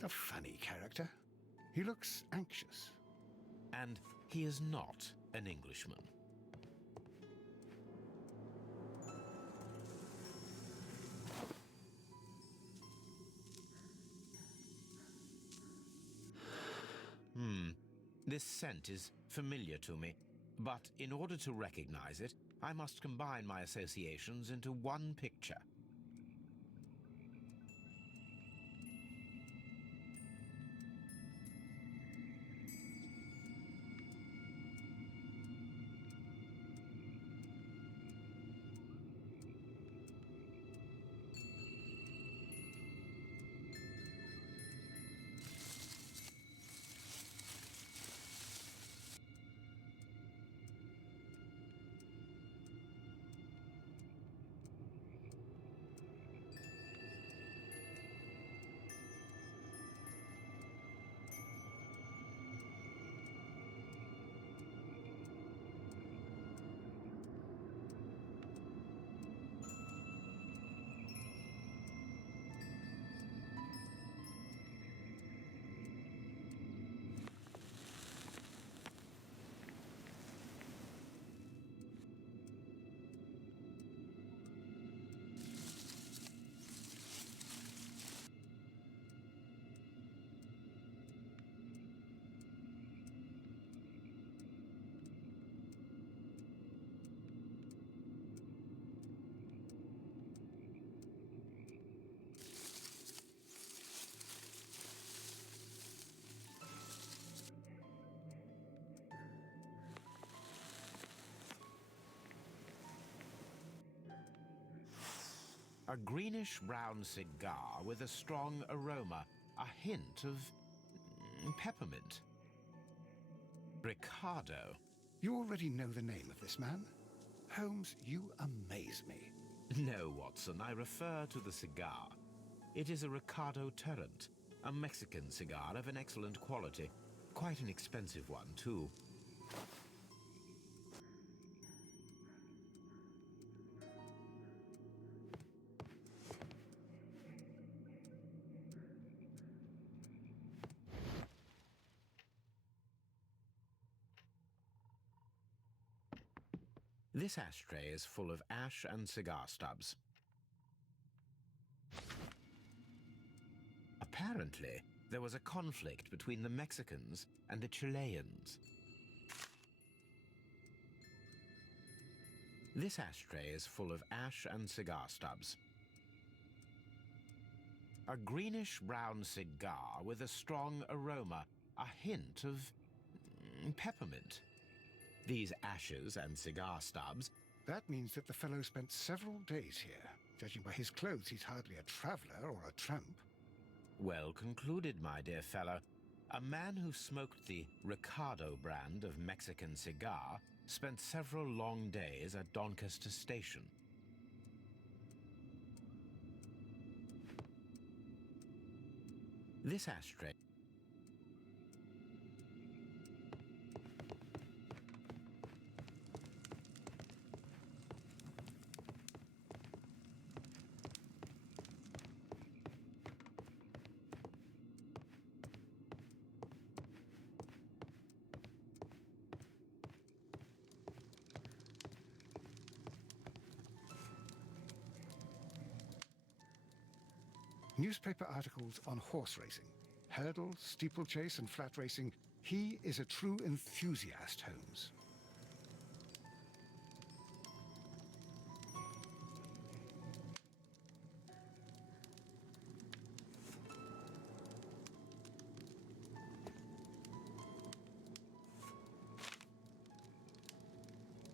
A funny character. He looks anxious. And he is not an Englishman. This scent is familiar to me, but in order to recognize it, I must combine my associations into one picture. A greenish-brown cigar with a strong aroma, a hint of peppermint. Ricardo. You already know the name of this man? Holmes, you amaze me. No, Watson, I refer to the cigar. It is a Ricardo Turrent, a Mexican cigar of an excellent quality. Quite an expensive one, too. This ashtray is full of ash and cigar stubs. Apparently, there was a conflict between the Mexicans and the Chileans. This ashtray is full of ash and cigar stubs. A greenish-brown cigar with a strong aroma, a hint of peppermint. These ashes and cigar stubs... That means that the fellow spent several days here. Judging by his clothes, he's hardly a traveler or a tramp. Well concluded, my dear fellow. A man who smoked the Ricardo brand of Mexican cigar spent several long days at Doncaster Station. This ashtray... Newspaper articles on horse racing, hurdle, steeplechase, and flat racing. He is a true enthusiast, Holmes.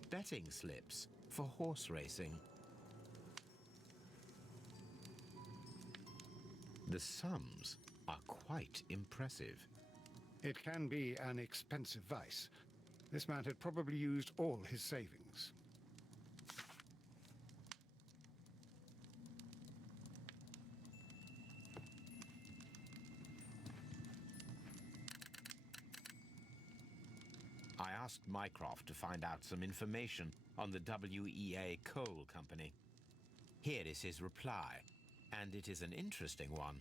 Betting slips for horse racing. The sums are quite impressive. It can be an expensive vice. This man had probably used all his savings. I asked Mycroft to find out some information on the WEA Coal Company. Here is his reply, and it is an interesting one.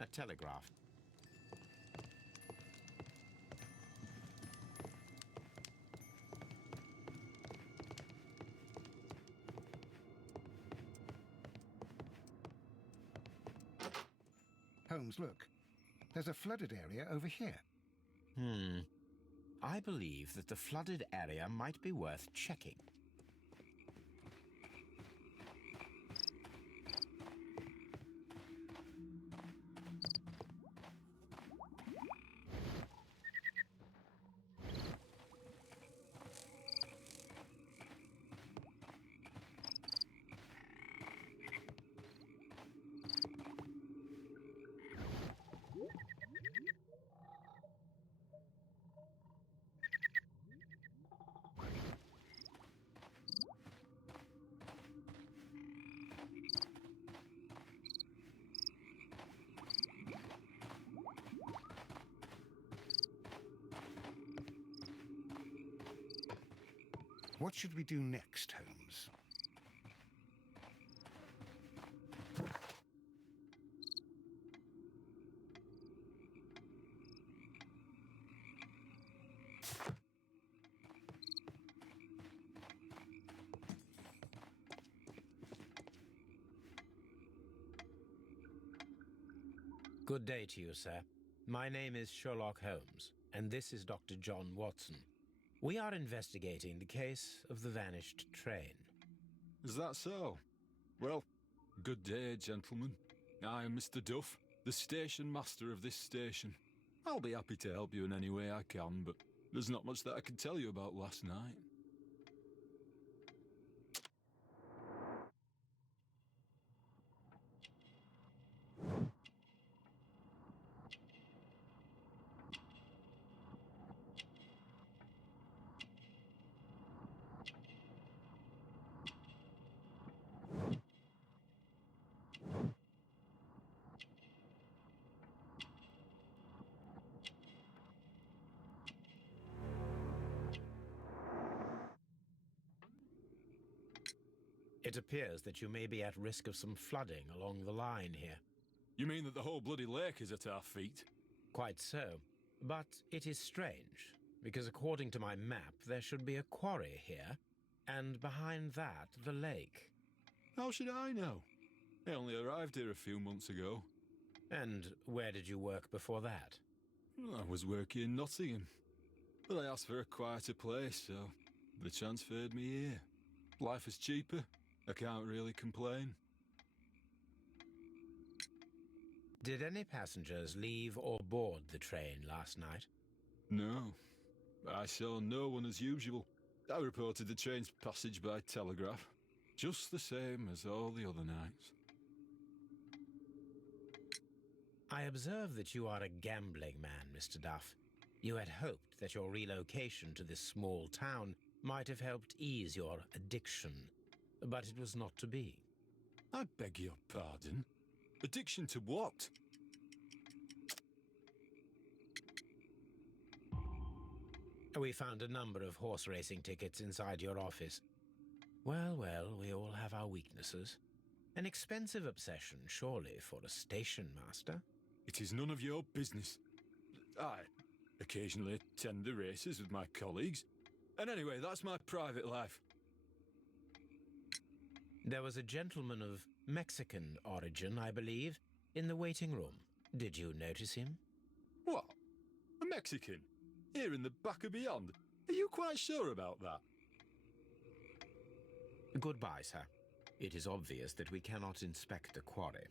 A telegraph. Holmes, look. There's a flooded area over here. I believe that the flooded area might be worth checking. What should we do next, Holmes? Good day to you, sir. My name is Sherlock Holmes, and this is Dr. John Watson. We are investigating the case of the vanished train. Is that so? Well, good day, gentlemen. I am Mr. Duff, the station master of this station. I'll be happy to help you in any way I can, but there's not much that I can tell you about last night. It appears that you may be at risk of some flooding along the line here. You mean that the whole bloody lake is at our feet? Quite so. But it is strange, because according to my map, there should be a quarry here, and behind that, the lake. How should I know? I only arrived here a few months ago. And where did you work before that? I was working in Nottingham, but I asked for a quieter place, so they transferred me here. Life is cheaper. I can't really complain. Did any passengers leave or board the train last night? No. I saw no one as usual. I reported the train's passage by telegraph, just the same as all the other nights. I observe that you are a gambling man, Mr. Duff. You had hoped that your relocation to this small town might have helped ease your addiction, but it was not to be. I beg your pardon? Addiction to what? We found a number of horse racing tickets inside your office. Well, well, we all have our weaknesses. An expensive obsession, surely, for a station master. It is none of your business. I occasionally attend the races with my colleagues. And anyway, that's my private life. There was a gentleman of Mexican origin, I believe, in the waiting room. Did you notice him? What? A Mexican? Here in the back of beyond? Are you quite sure about that? Goodbye, sir. It is obvious that we cannot inspect the quarry.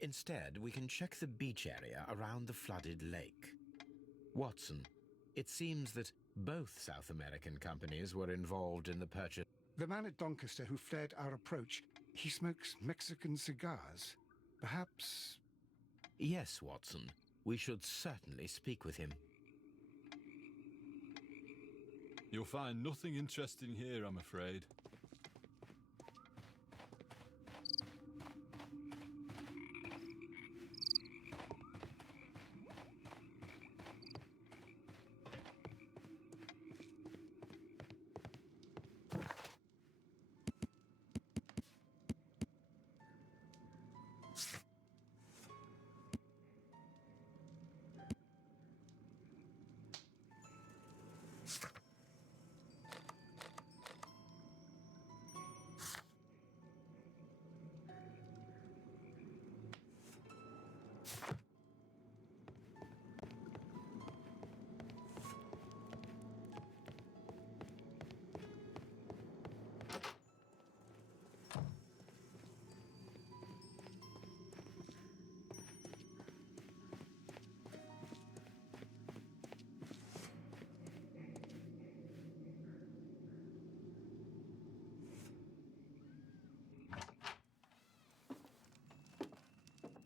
Instead, we can check the beach area around the flooded lake. Watson, it seems that both South American companies were involved in the purchase. The man at Doncaster who fled our approach, he smokes Mexican cigars. Perhaps... Yes, Watson. We should certainly speak with him. You'll find nothing interesting here, I'm afraid.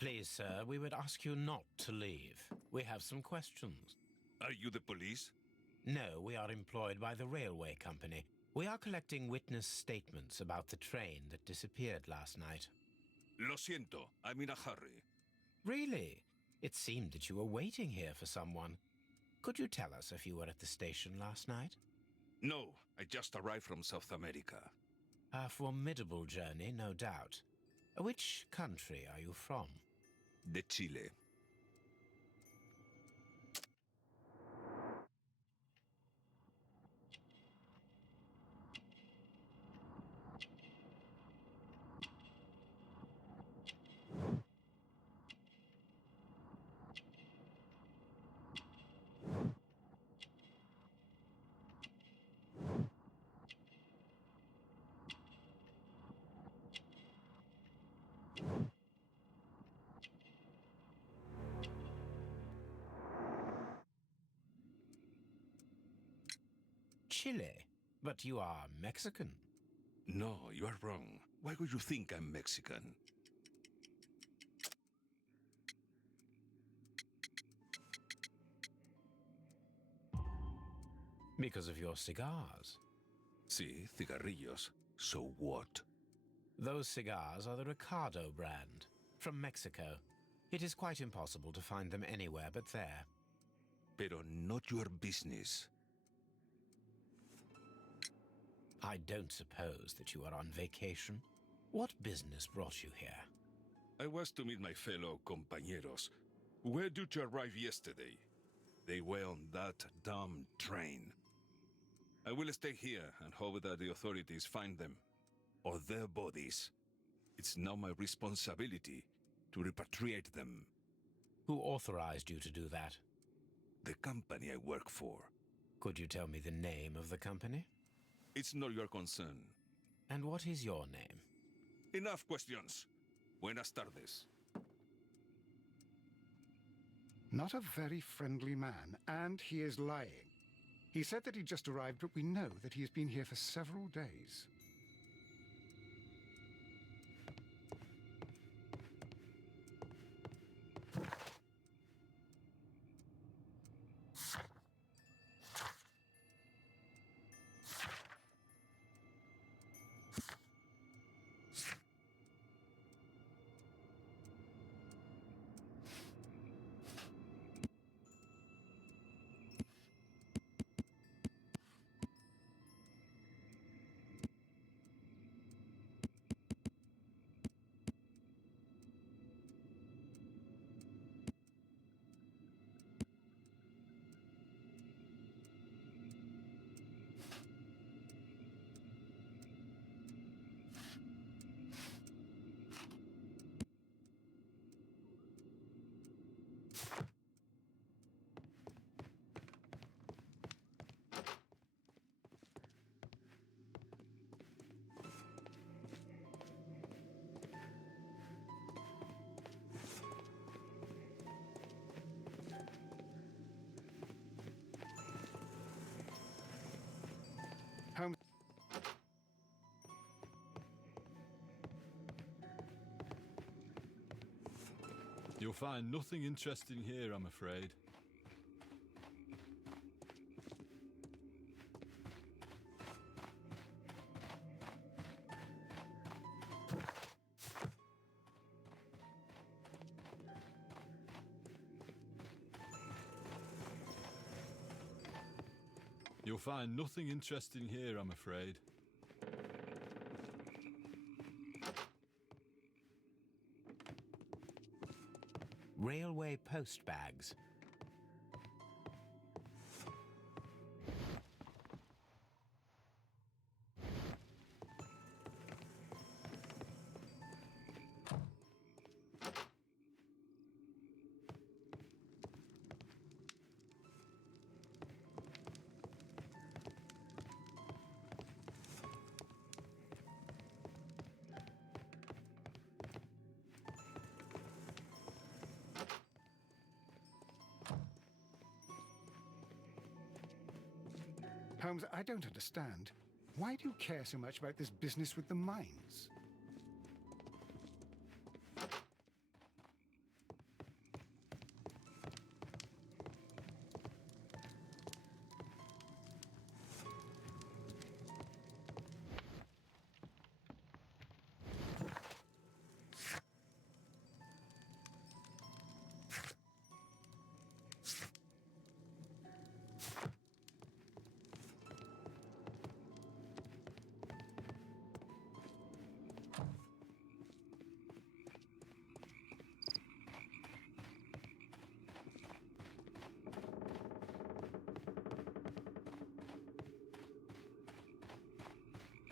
Please, sir, we would ask you not to leave. We have some questions. Are you the police? No, we are employed by the railway company. We are collecting witness statements about the train that disappeared last night. Lo siento, I'm in a hurry. Really? It seemed that you were waiting here for someone. Could you tell us if you were at the station last night? No, I just arrived from South America. A formidable journey, no doubt. Which country are you from? De Chile. Chile, but you are Mexican. No, you are wrong. Why would you think I'm Mexican? Because of your cigars. Sí, cigarrillos. So what? Those cigars are the Ricardo brand, from Mexico. It is quite impossible to find them anywhere but there. Pero not your business. I don't suppose that you are on vacation. What business brought you here? I was to meet my fellow compañeros. Where did you arrive yesterday? They were on that damn train. I will stay here and hope that the authorities find them, or their bodies. It's now my responsibility to repatriate them. Who authorized you to do that? The company I work for. Could you tell me the name of the company? It's not your concern. And what is your name? Enough questions. Buenas tardes. Not a very friendly man, and he is lying. He said that he just arrived, but we know that he has been here for several days. Holmes. You'll find nothing interesting here, I'm afraid. You'll find nothing interesting here, I'm afraid. Railway post bags. Holmes, I don't understand. Why do you care so much about this business with the mines?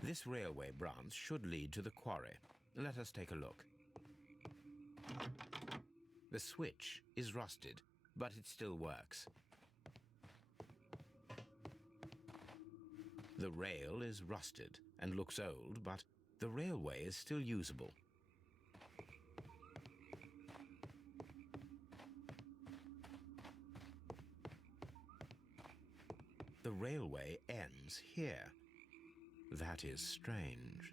This railway branch should lead to the quarry. Let us take a look. The switch is rusted, but it still works. The rail is rusted and looks old, but the railway is still usable. The railway ends here. That is strange.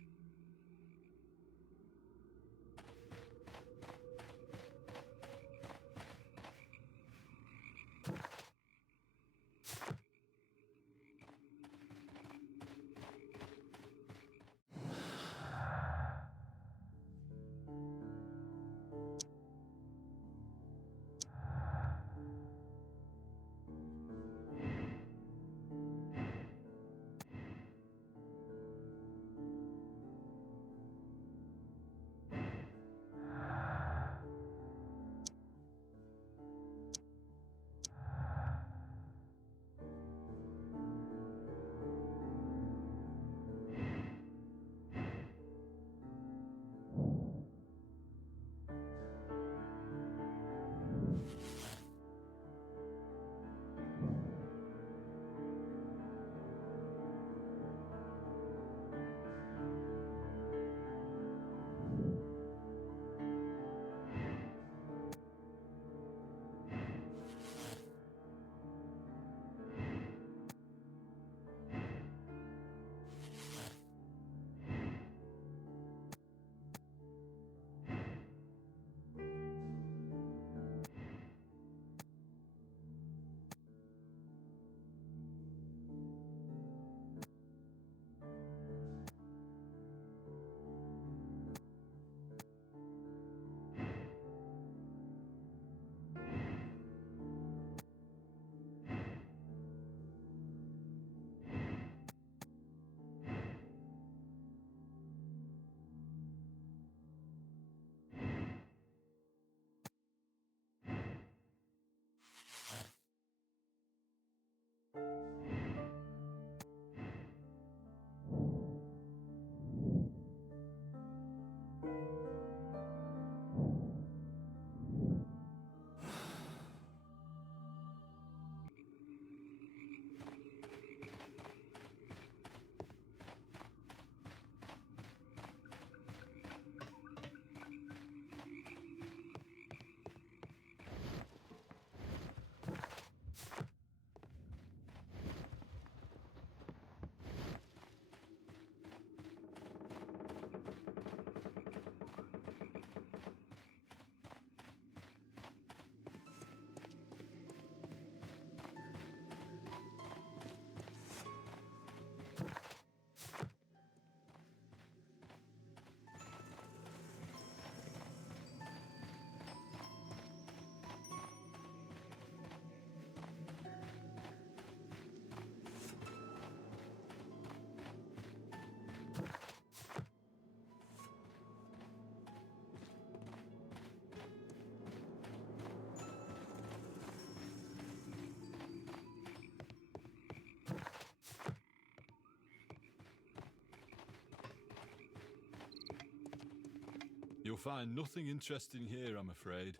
You'll find nothing interesting here, I'm afraid.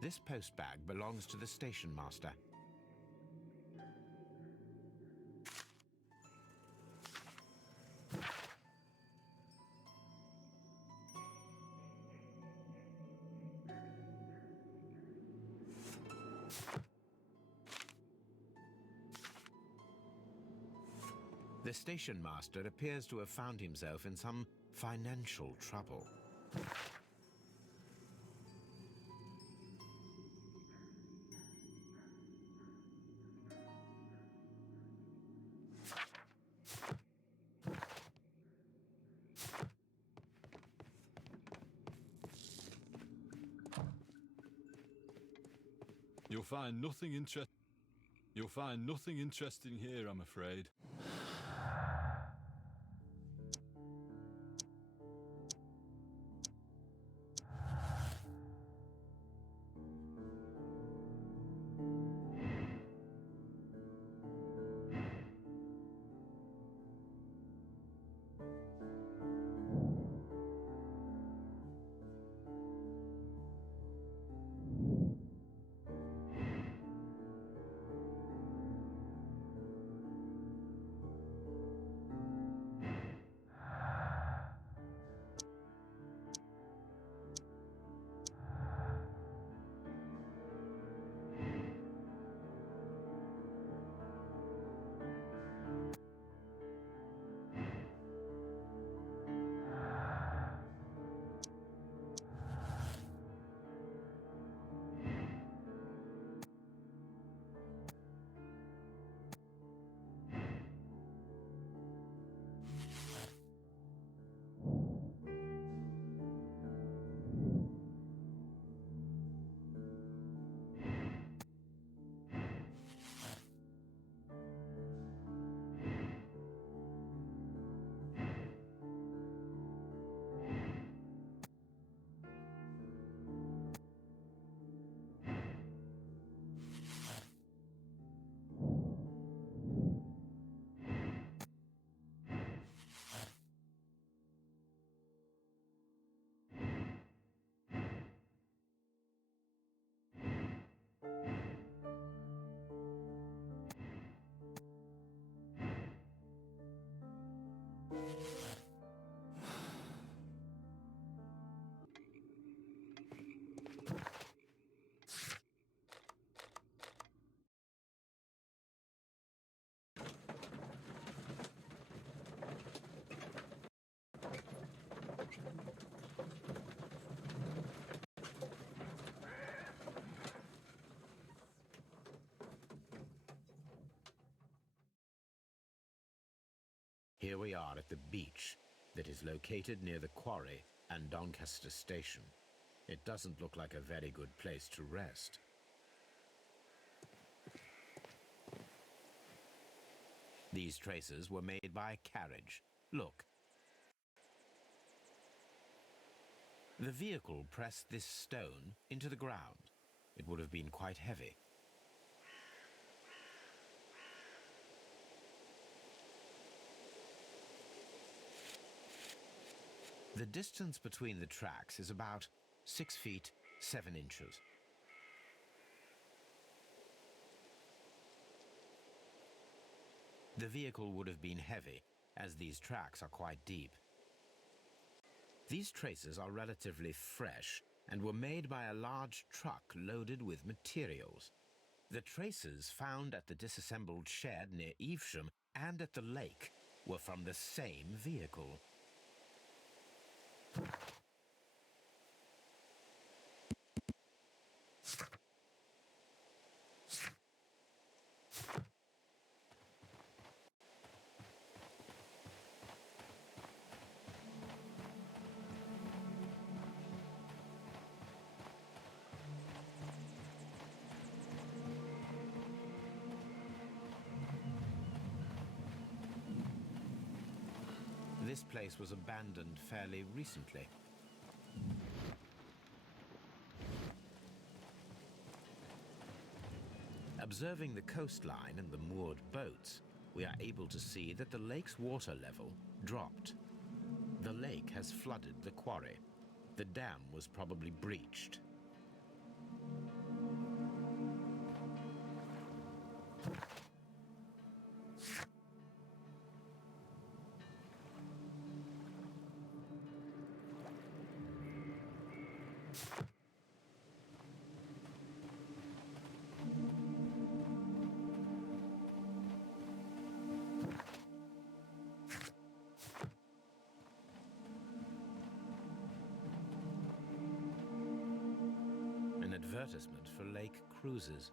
This post bag belongs to the station master. The station master appears to have found himself in some financial trouble. You'll find nothing interesting here, I'm afraid. here we are at the beach that is located near the quarry and Doncaster Station. It doesn't look like a very good place to rest. These traces were made by a carriage. Look. The vehicle pressed this stone into the ground. It would have been quite heavy. The distance between the tracks is about 6 feet 7 inches. The vehicle would have been heavy, as these tracks are quite deep. These traces are relatively fresh and were made by a large truck loaded with materials. The traces found at the disassembled shed near Evesham and at the lake were from the same vehicle. This place was abandoned fairly recently. Observing the coastline and the moored boats, we are able to see that the lake's water level dropped. The lake has flooded the quarry. The dam was probably breached. An advertisement for lake cruises.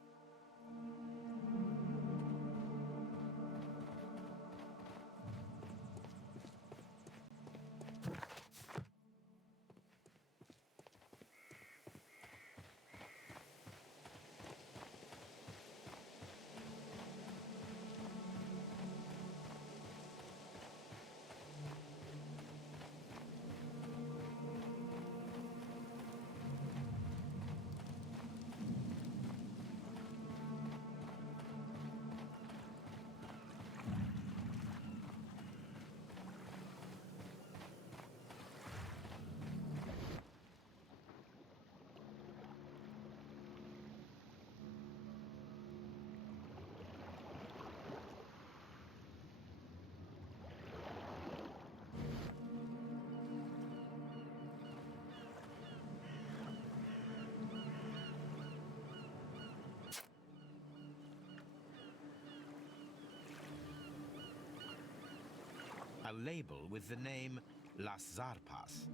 A label with the name Las Zarpas.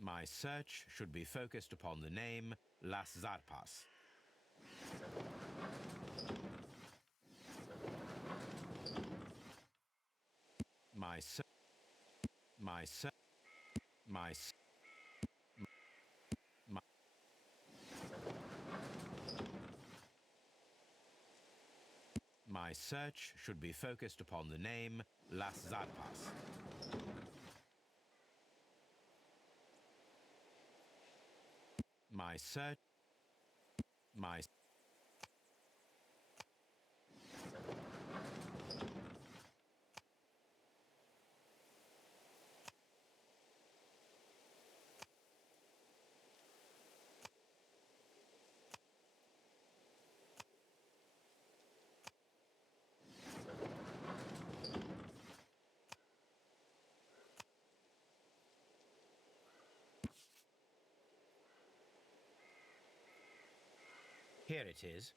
My search should be focused upon the name Las Zarpas. My search should be focused upon the name Las Zarpas. My search. Here it is.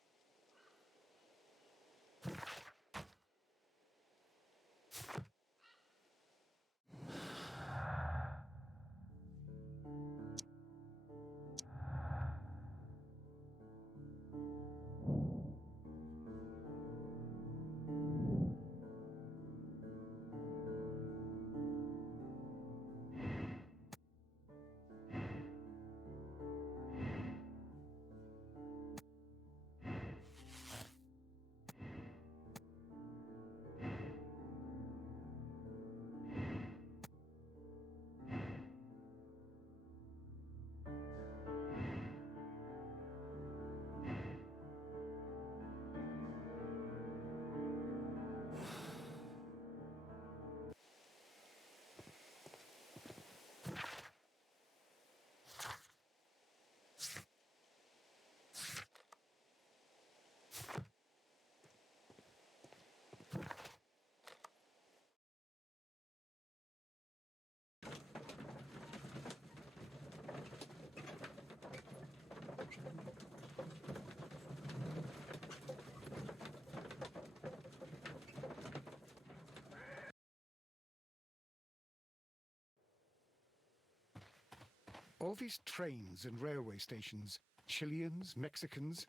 All these trains and railway stations, Chileans, Mexicans.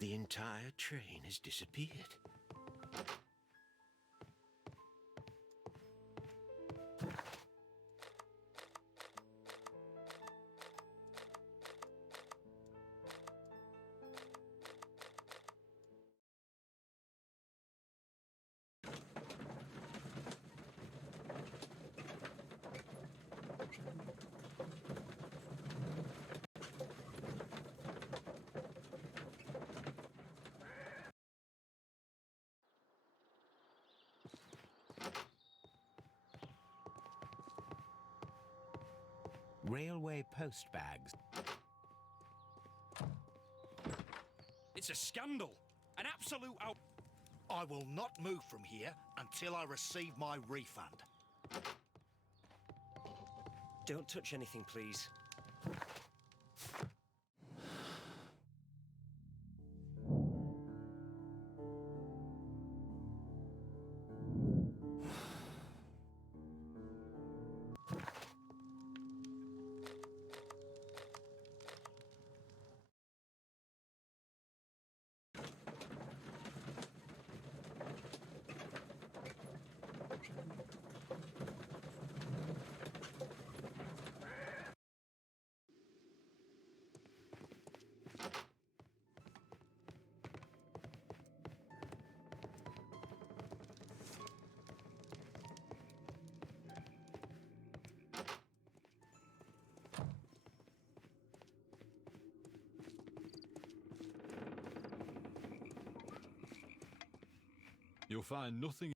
The entire train has disappeared. Railway post bags. It's a scandal. An absolute out... I will not move from here until I receive my refund. Don't touch anything, please. You'll find nothing.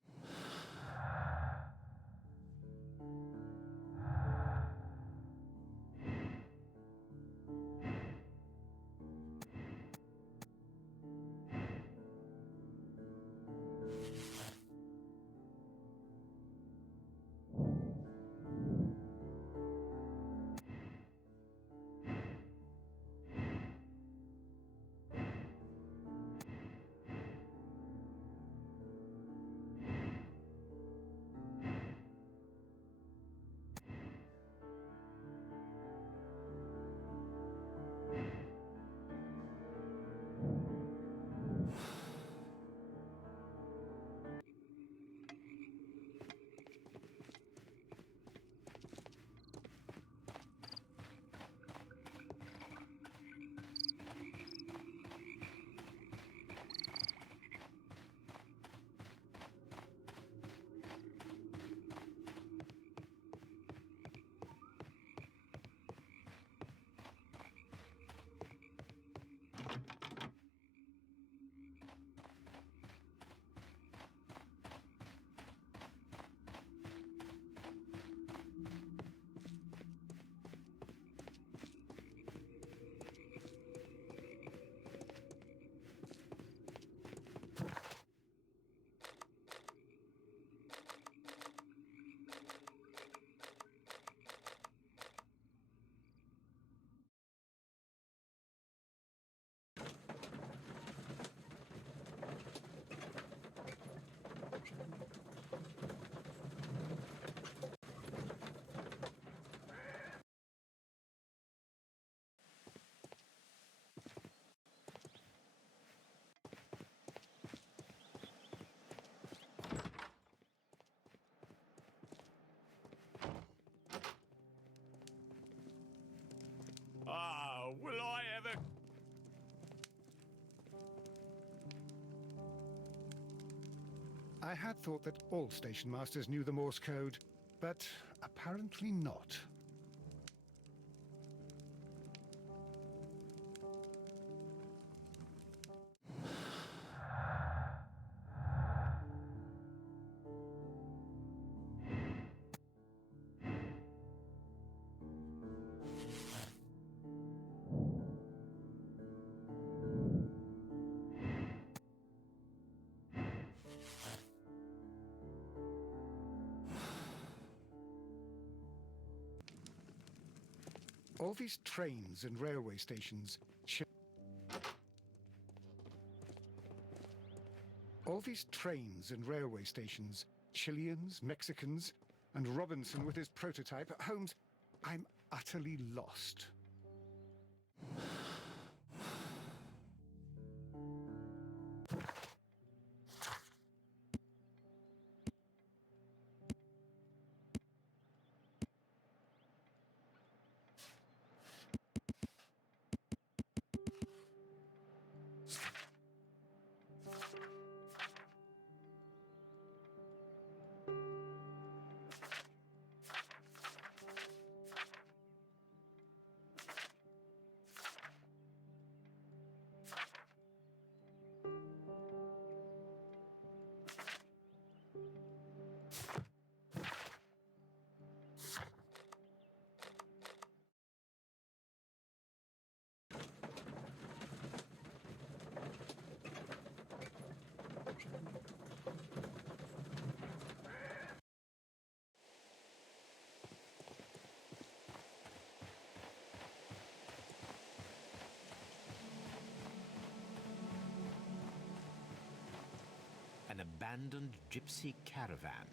I had thought that all station masters knew the Morse code, but apparently not. All these trains and railway stations... All these trains and railway stations, Chileans, Mexicans, and Robinson with his prototype, Holmes, I'm utterly lost. An abandoned gypsy caravan.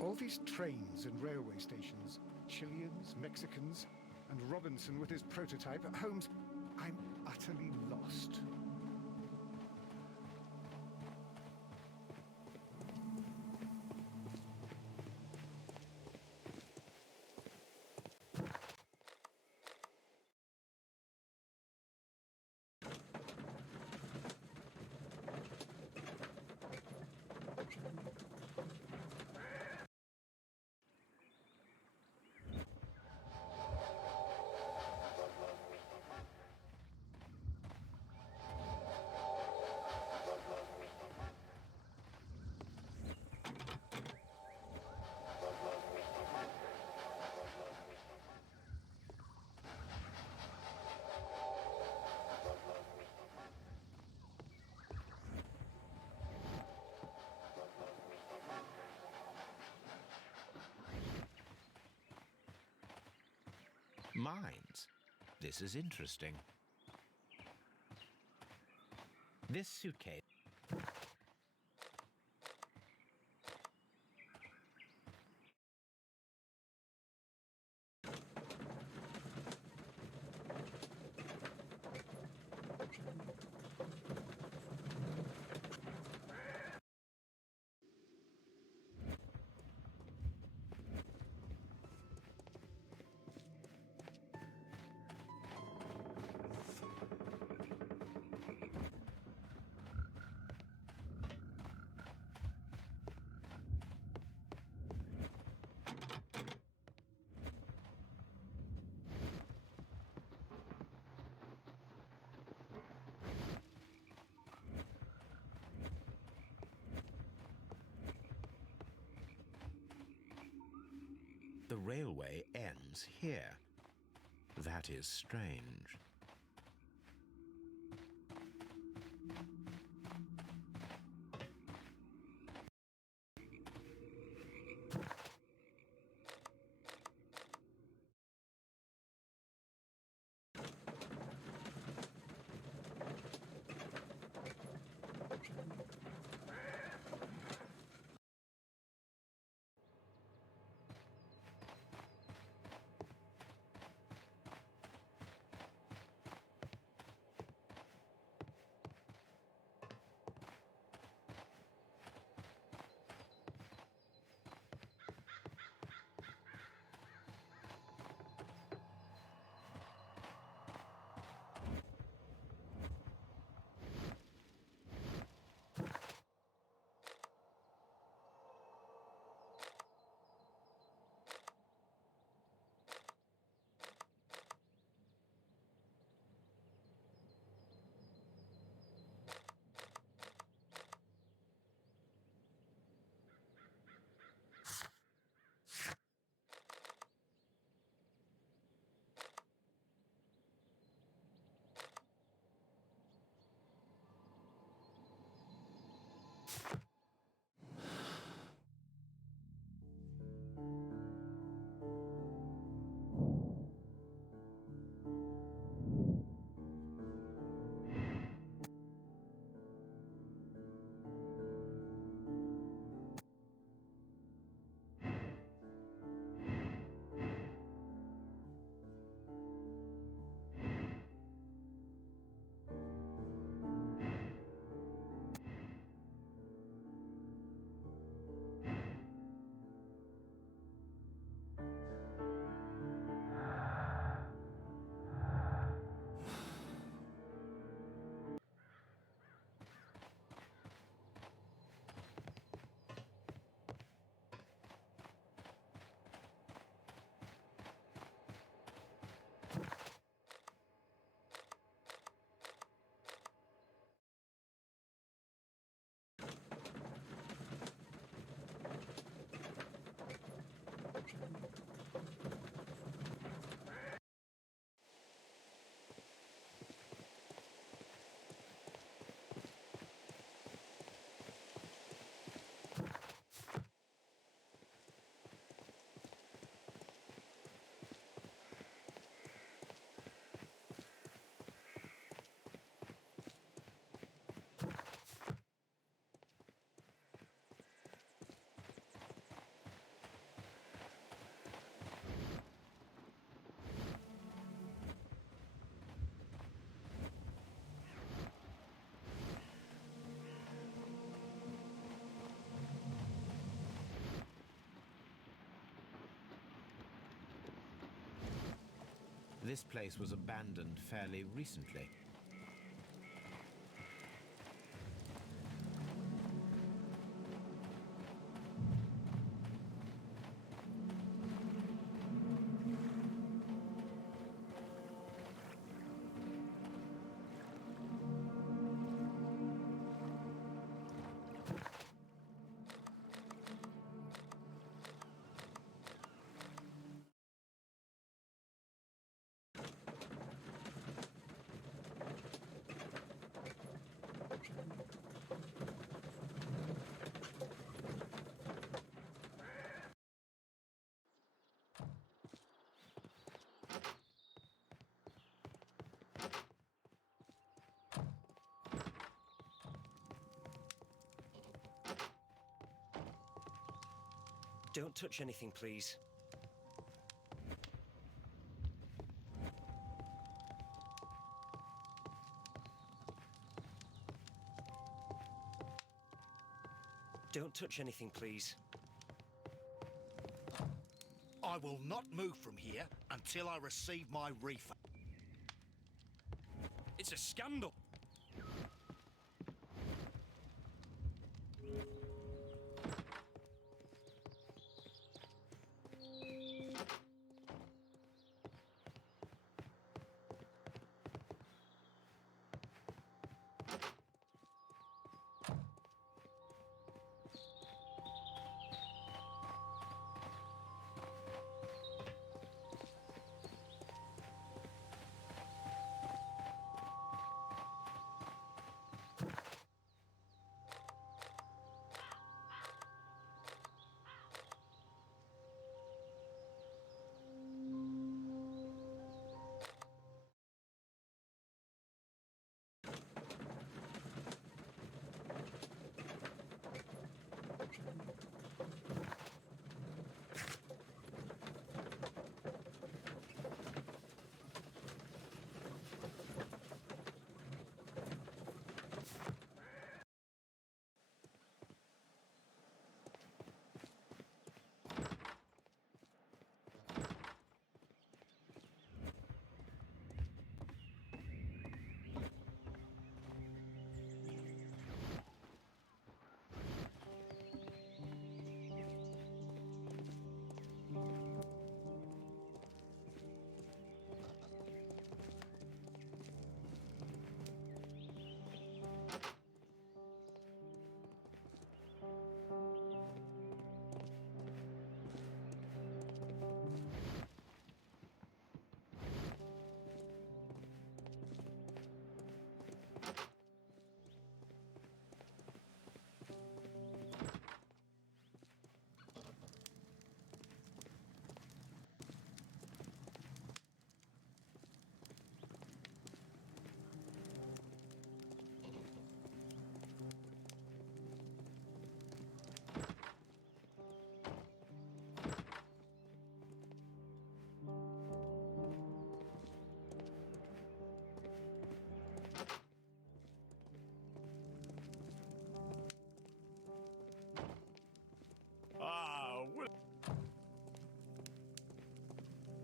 All these trains and railway stations, Chileans, Mexicans, and Robinson with his prototype, Holmes, I'm utterly lost. Mines. This is interesting. This suitcase... The railway ends here. That is strange. This place was abandoned fairly recently. Don't touch anything, please. Don't touch anything, please. I will not move from here until I receive my refund. It's a scandal.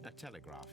A telegraph.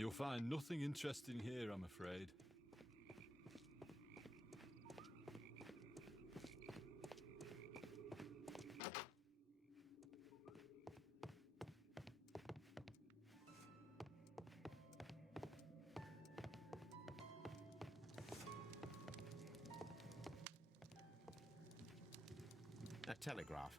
You'll find nothing interesting here, I'm afraid. A telegraph.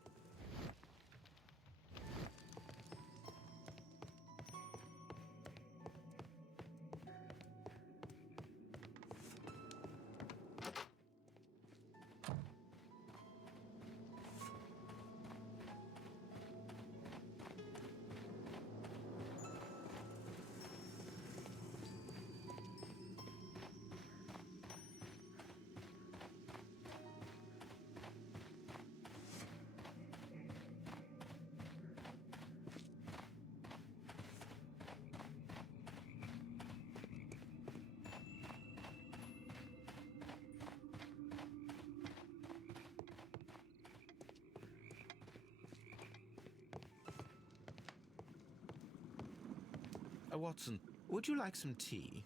Watson, would you like some tea?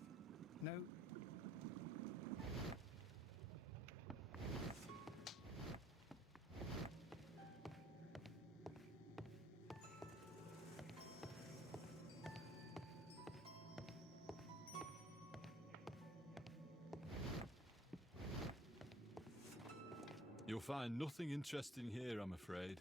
No. You'll find nothing interesting here, I'm afraid.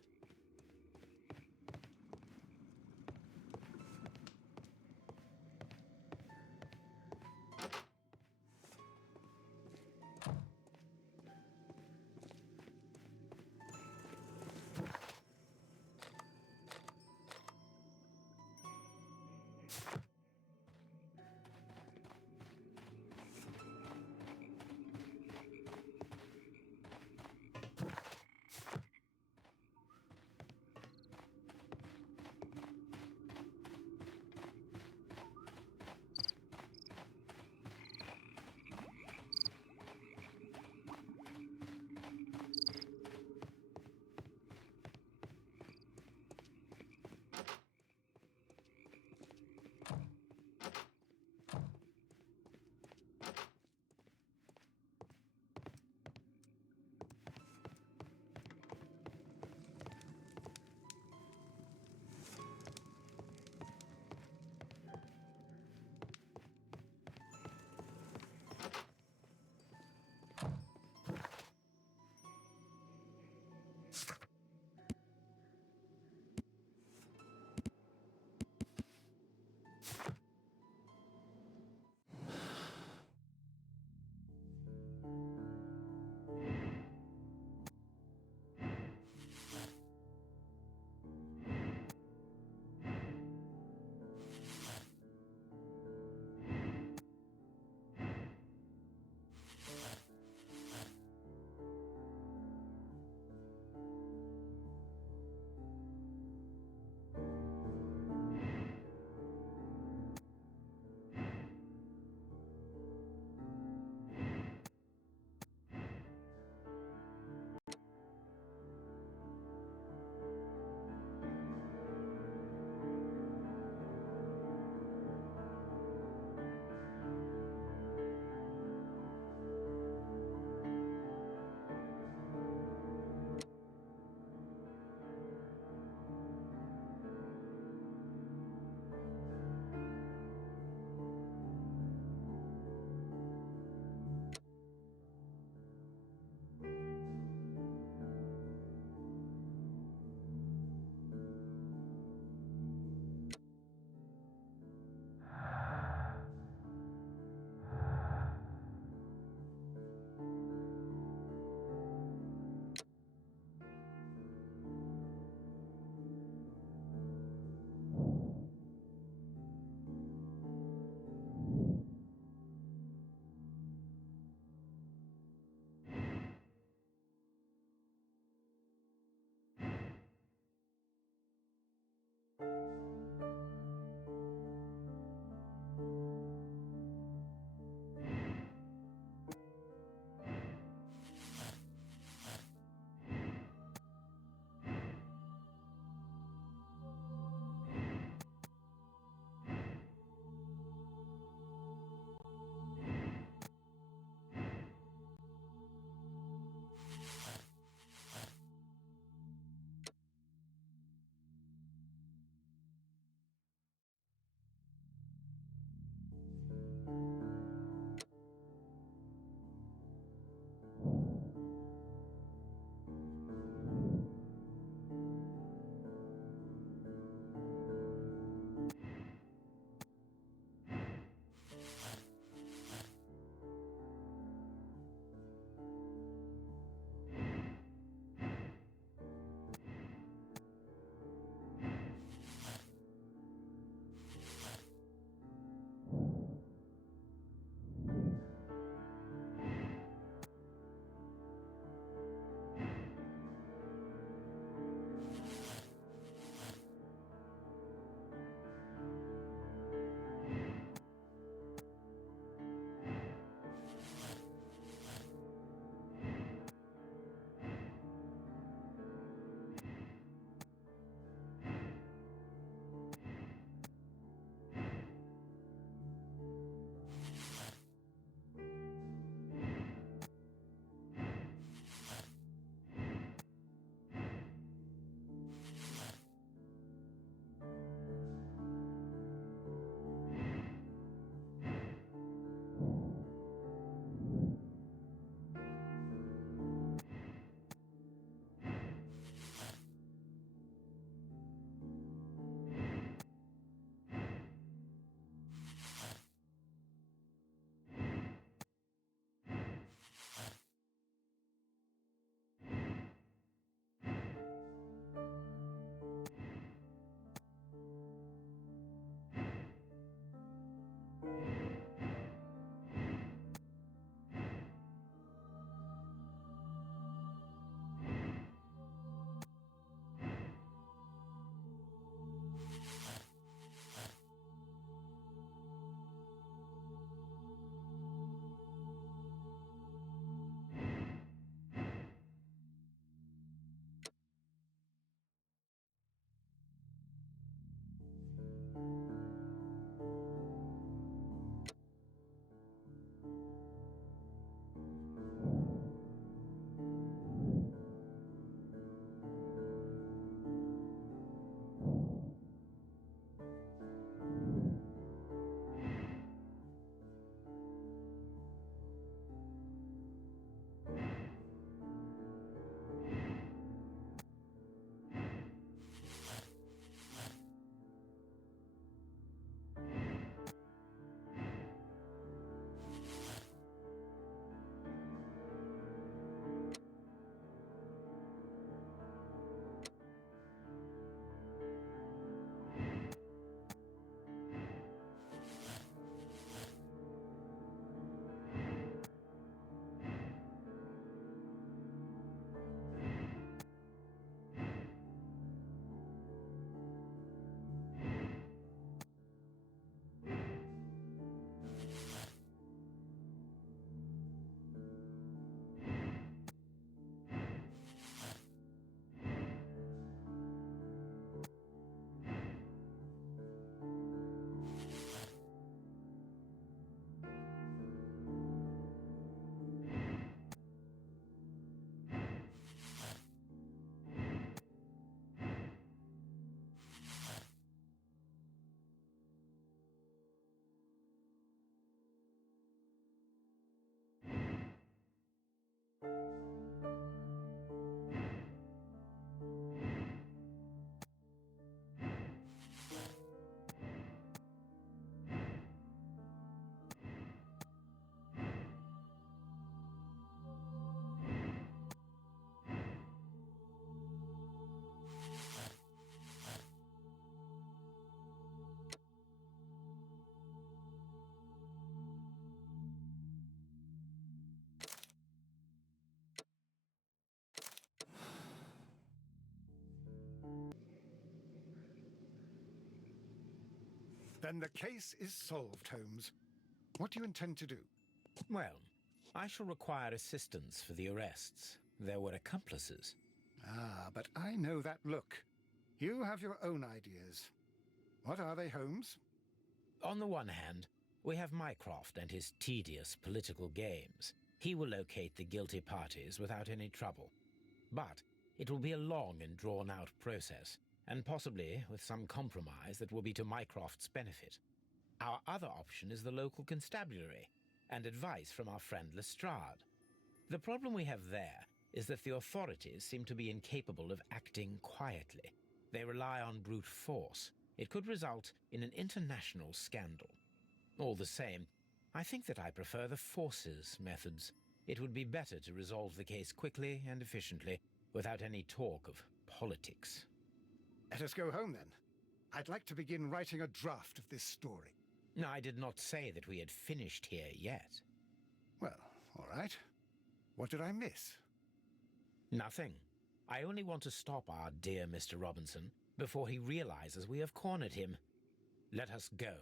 Then the case is solved, Holmes. What do you intend to do? Well, I shall require assistance for the arrests. There were accomplices. Ah, but I know that look. You have your own ideas. What are they, Holmes? On the one hand, we have Mycroft and his tedious political games. He will locate the guilty parties without any trouble. But it will be a long and drawn-out process, and possibly with some compromise that will be to Mycroft's benefit. Our other option is the local constabulary, and advice from our friend Lestrade. The problem we have there is that the authorities seem to be incapable of acting quietly. They rely on brute force. It could result in an international scandal. All the same, I think that I prefer the forces methods. It would be better to resolve the case quickly and efficiently, without any talk of politics. Let us go home, then. I'd like to begin writing a draft of this story. No, I did not say that we had finished here yet. Well, all right. What did I miss? Nothing. I only want to stop our dear Mr. Robinson before he realizes we have cornered him. Let us go.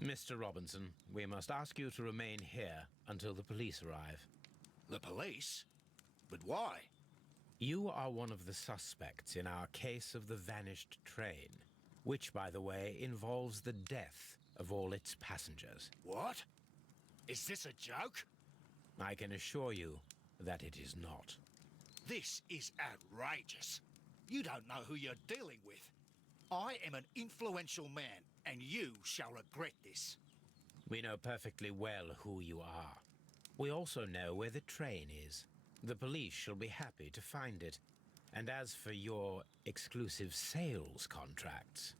Mr. Robinson, we must ask you to remain here until the police arrive. The police? But why? You are one of the suspects in our case of the vanished train, which, by the way, involves the death of all its passengers. What? Is this a joke? I can assure you that it is not. This is outrageous. You don't know who you're dealing with. I am an influential man, and you shall regret this. We know perfectly well who you are. We also know where the train is. The police shall be happy to find it. And as for your exclusive sales contracts...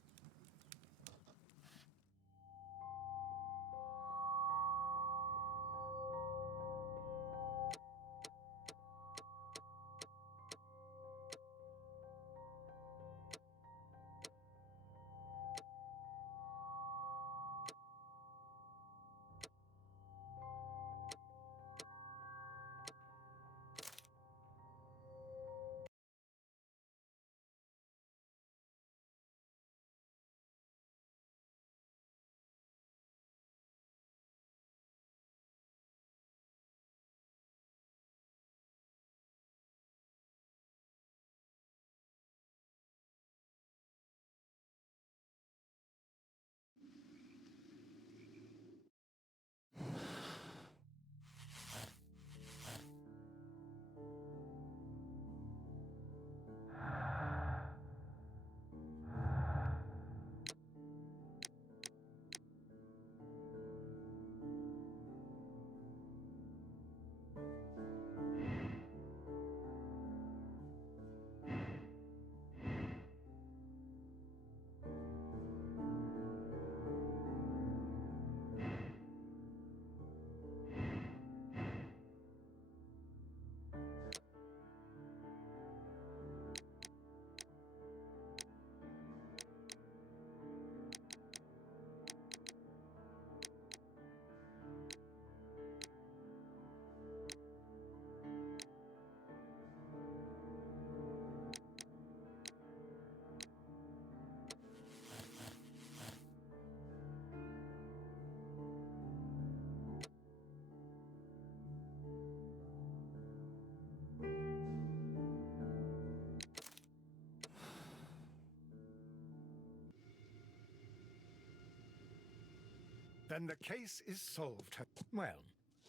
Then the case is solved. Well,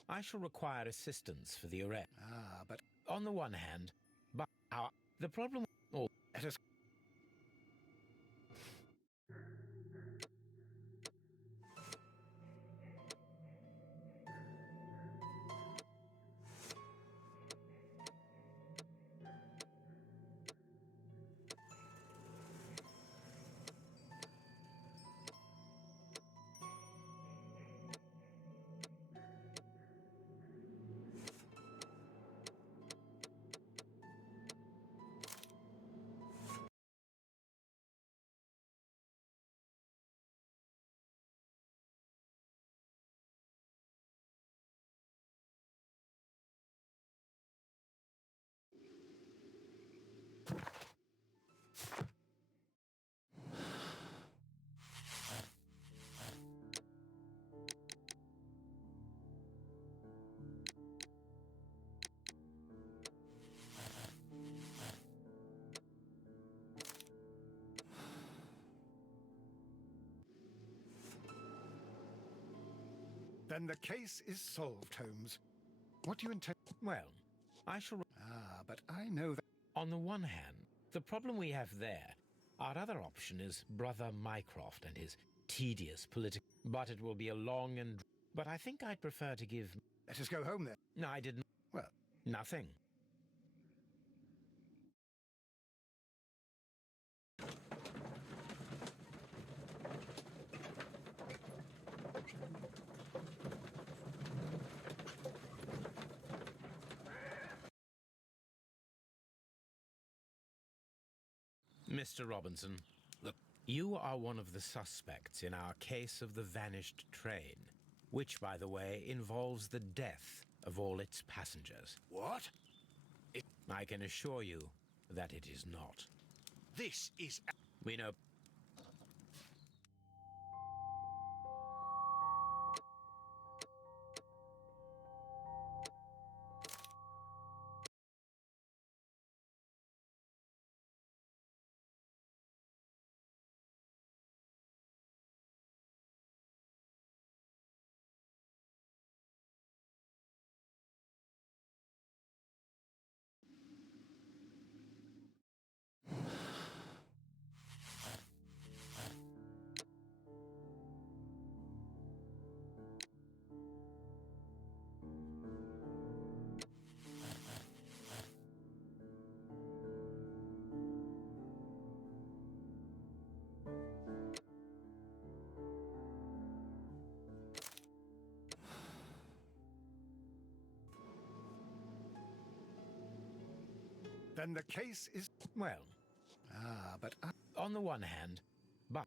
I shall require assistance for the arrest. Ah, but On the one hand, but the problem... Oh, let us... Then the case is solved, Holmes. What do you intend? Well, I shall... But I know that... On the one hand, the problem we have there, our other option is Brother Mycroft and his tedious political... But it will be a long and... But I think I'd prefer to give... Let us go home, then. No, I didn't... Well... Nothing. Mr. Robinson, Look. You are one of the suspects in our case of the vanished train, which, by the way, involves the death of all its passengers. What? I can assure you that it is not. This is... We know... Then the case is... Well, but on the one hand, but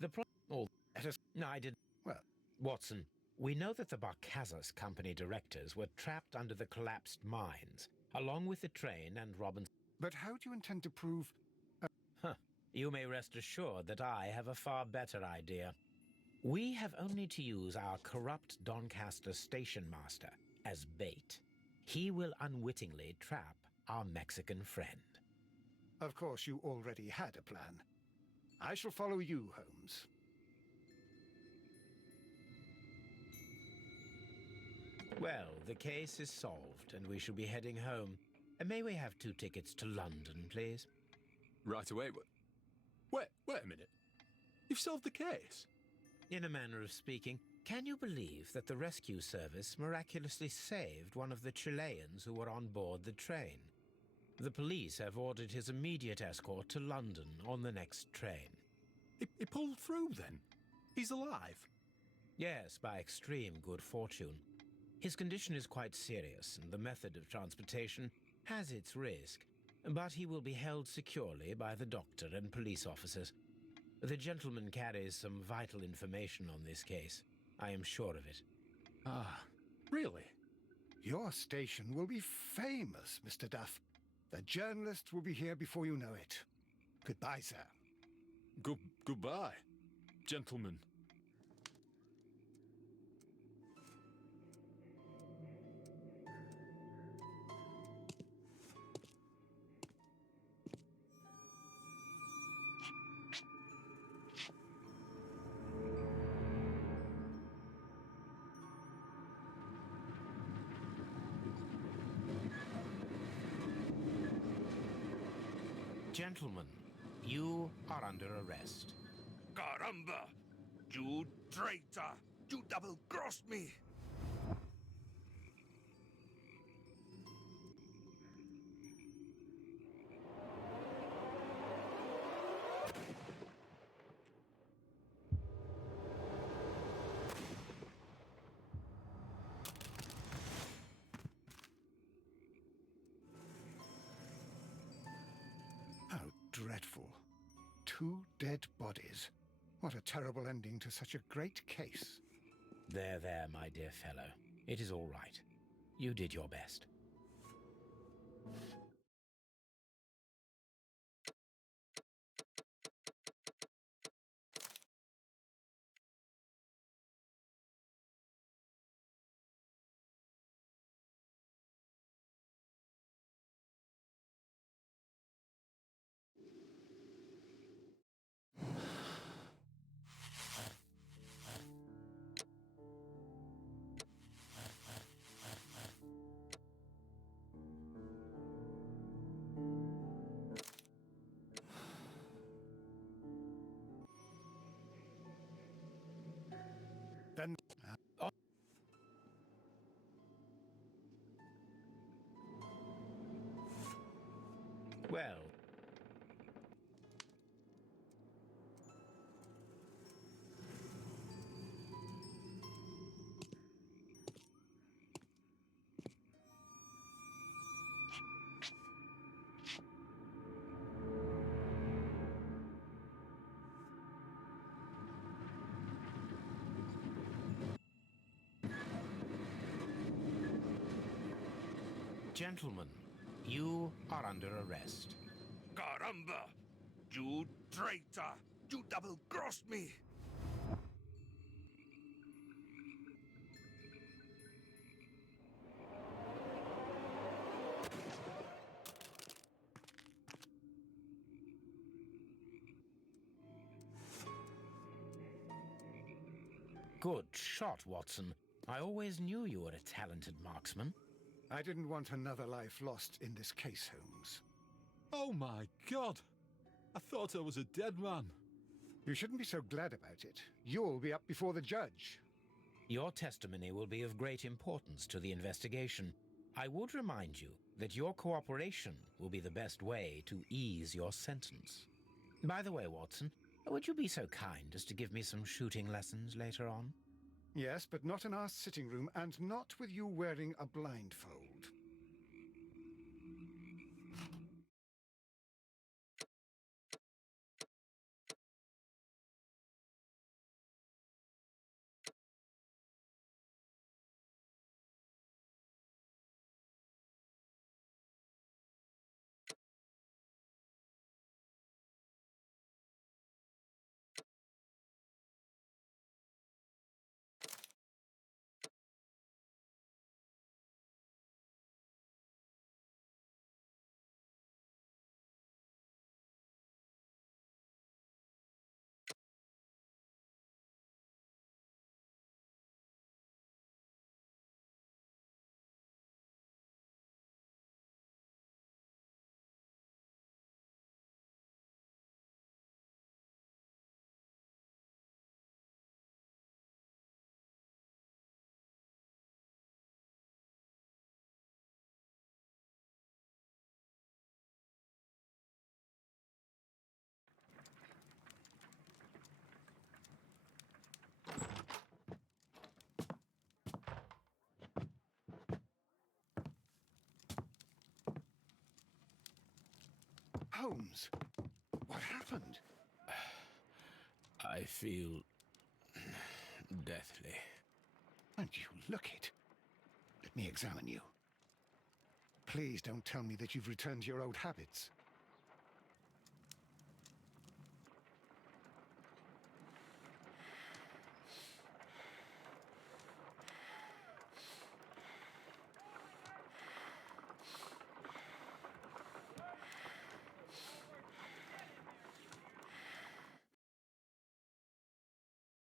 the all let us... No, I didn't. Well... Watson, we know that the Barcazas Company directors were trapped under the collapsed mines, along with the train and Robinson. But how do you intend to prove... You may rest assured that I have a far better idea. We have only to use our corrupt Doncaster station master as bait. He will unwittingly trap our Mexican friend. Of course, you already had a plan. I shall follow you, Holmes. Well, the case is solved, and we shall be heading home. And may we have 2 tickets to London, please? Right away, wait a minute. You've solved the case? In a manner of speaking, can you believe that the rescue service miraculously saved one of the Chileans who were on board the train? The police have ordered his immediate escort to London on the next train. He pulled through, then? He's alive? Yes, by extreme good fortune. His condition is quite serious, and the method of transportation has its risk, but he will be held securely by the doctor and police officers. The gentleman carries some vital information on this case. I am sure of it. Ah, really? Your station will be famous, Mr. Duff. The journalists will be here before you know it. Goodbye, sir. Goodbye, gentlemen. Gentlemen, you are under arrest. Caramba! You traitor! You double-crossed me! How dreadful. 2 dead bodies. What a terrible ending to such a great case. There, my dear fellow. It is all right. You did your best. And Well, gentlemen, you are under arrest. Caramba! You traitor! You double-crossed me! Good shot, Watson. I always knew you were a talented marksman. I didn't want another life lost in this case, Holmes. Oh my God! I thought I was a dead man. You shouldn't be so glad about it. You'll be up before the judge. Your testimony will be of great importance to the investigation. I would remind you that your cooperation will be the best way to ease your sentence. By the way, Watson, would you be so kind as to give me some shooting lessons later on? Yes, but not in our sitting room, and not with you wearing a blindfold. Holmes, what happened? I feel deathly. And you look it. Let me examine you. Please don't tell me that you've returned to your old habits.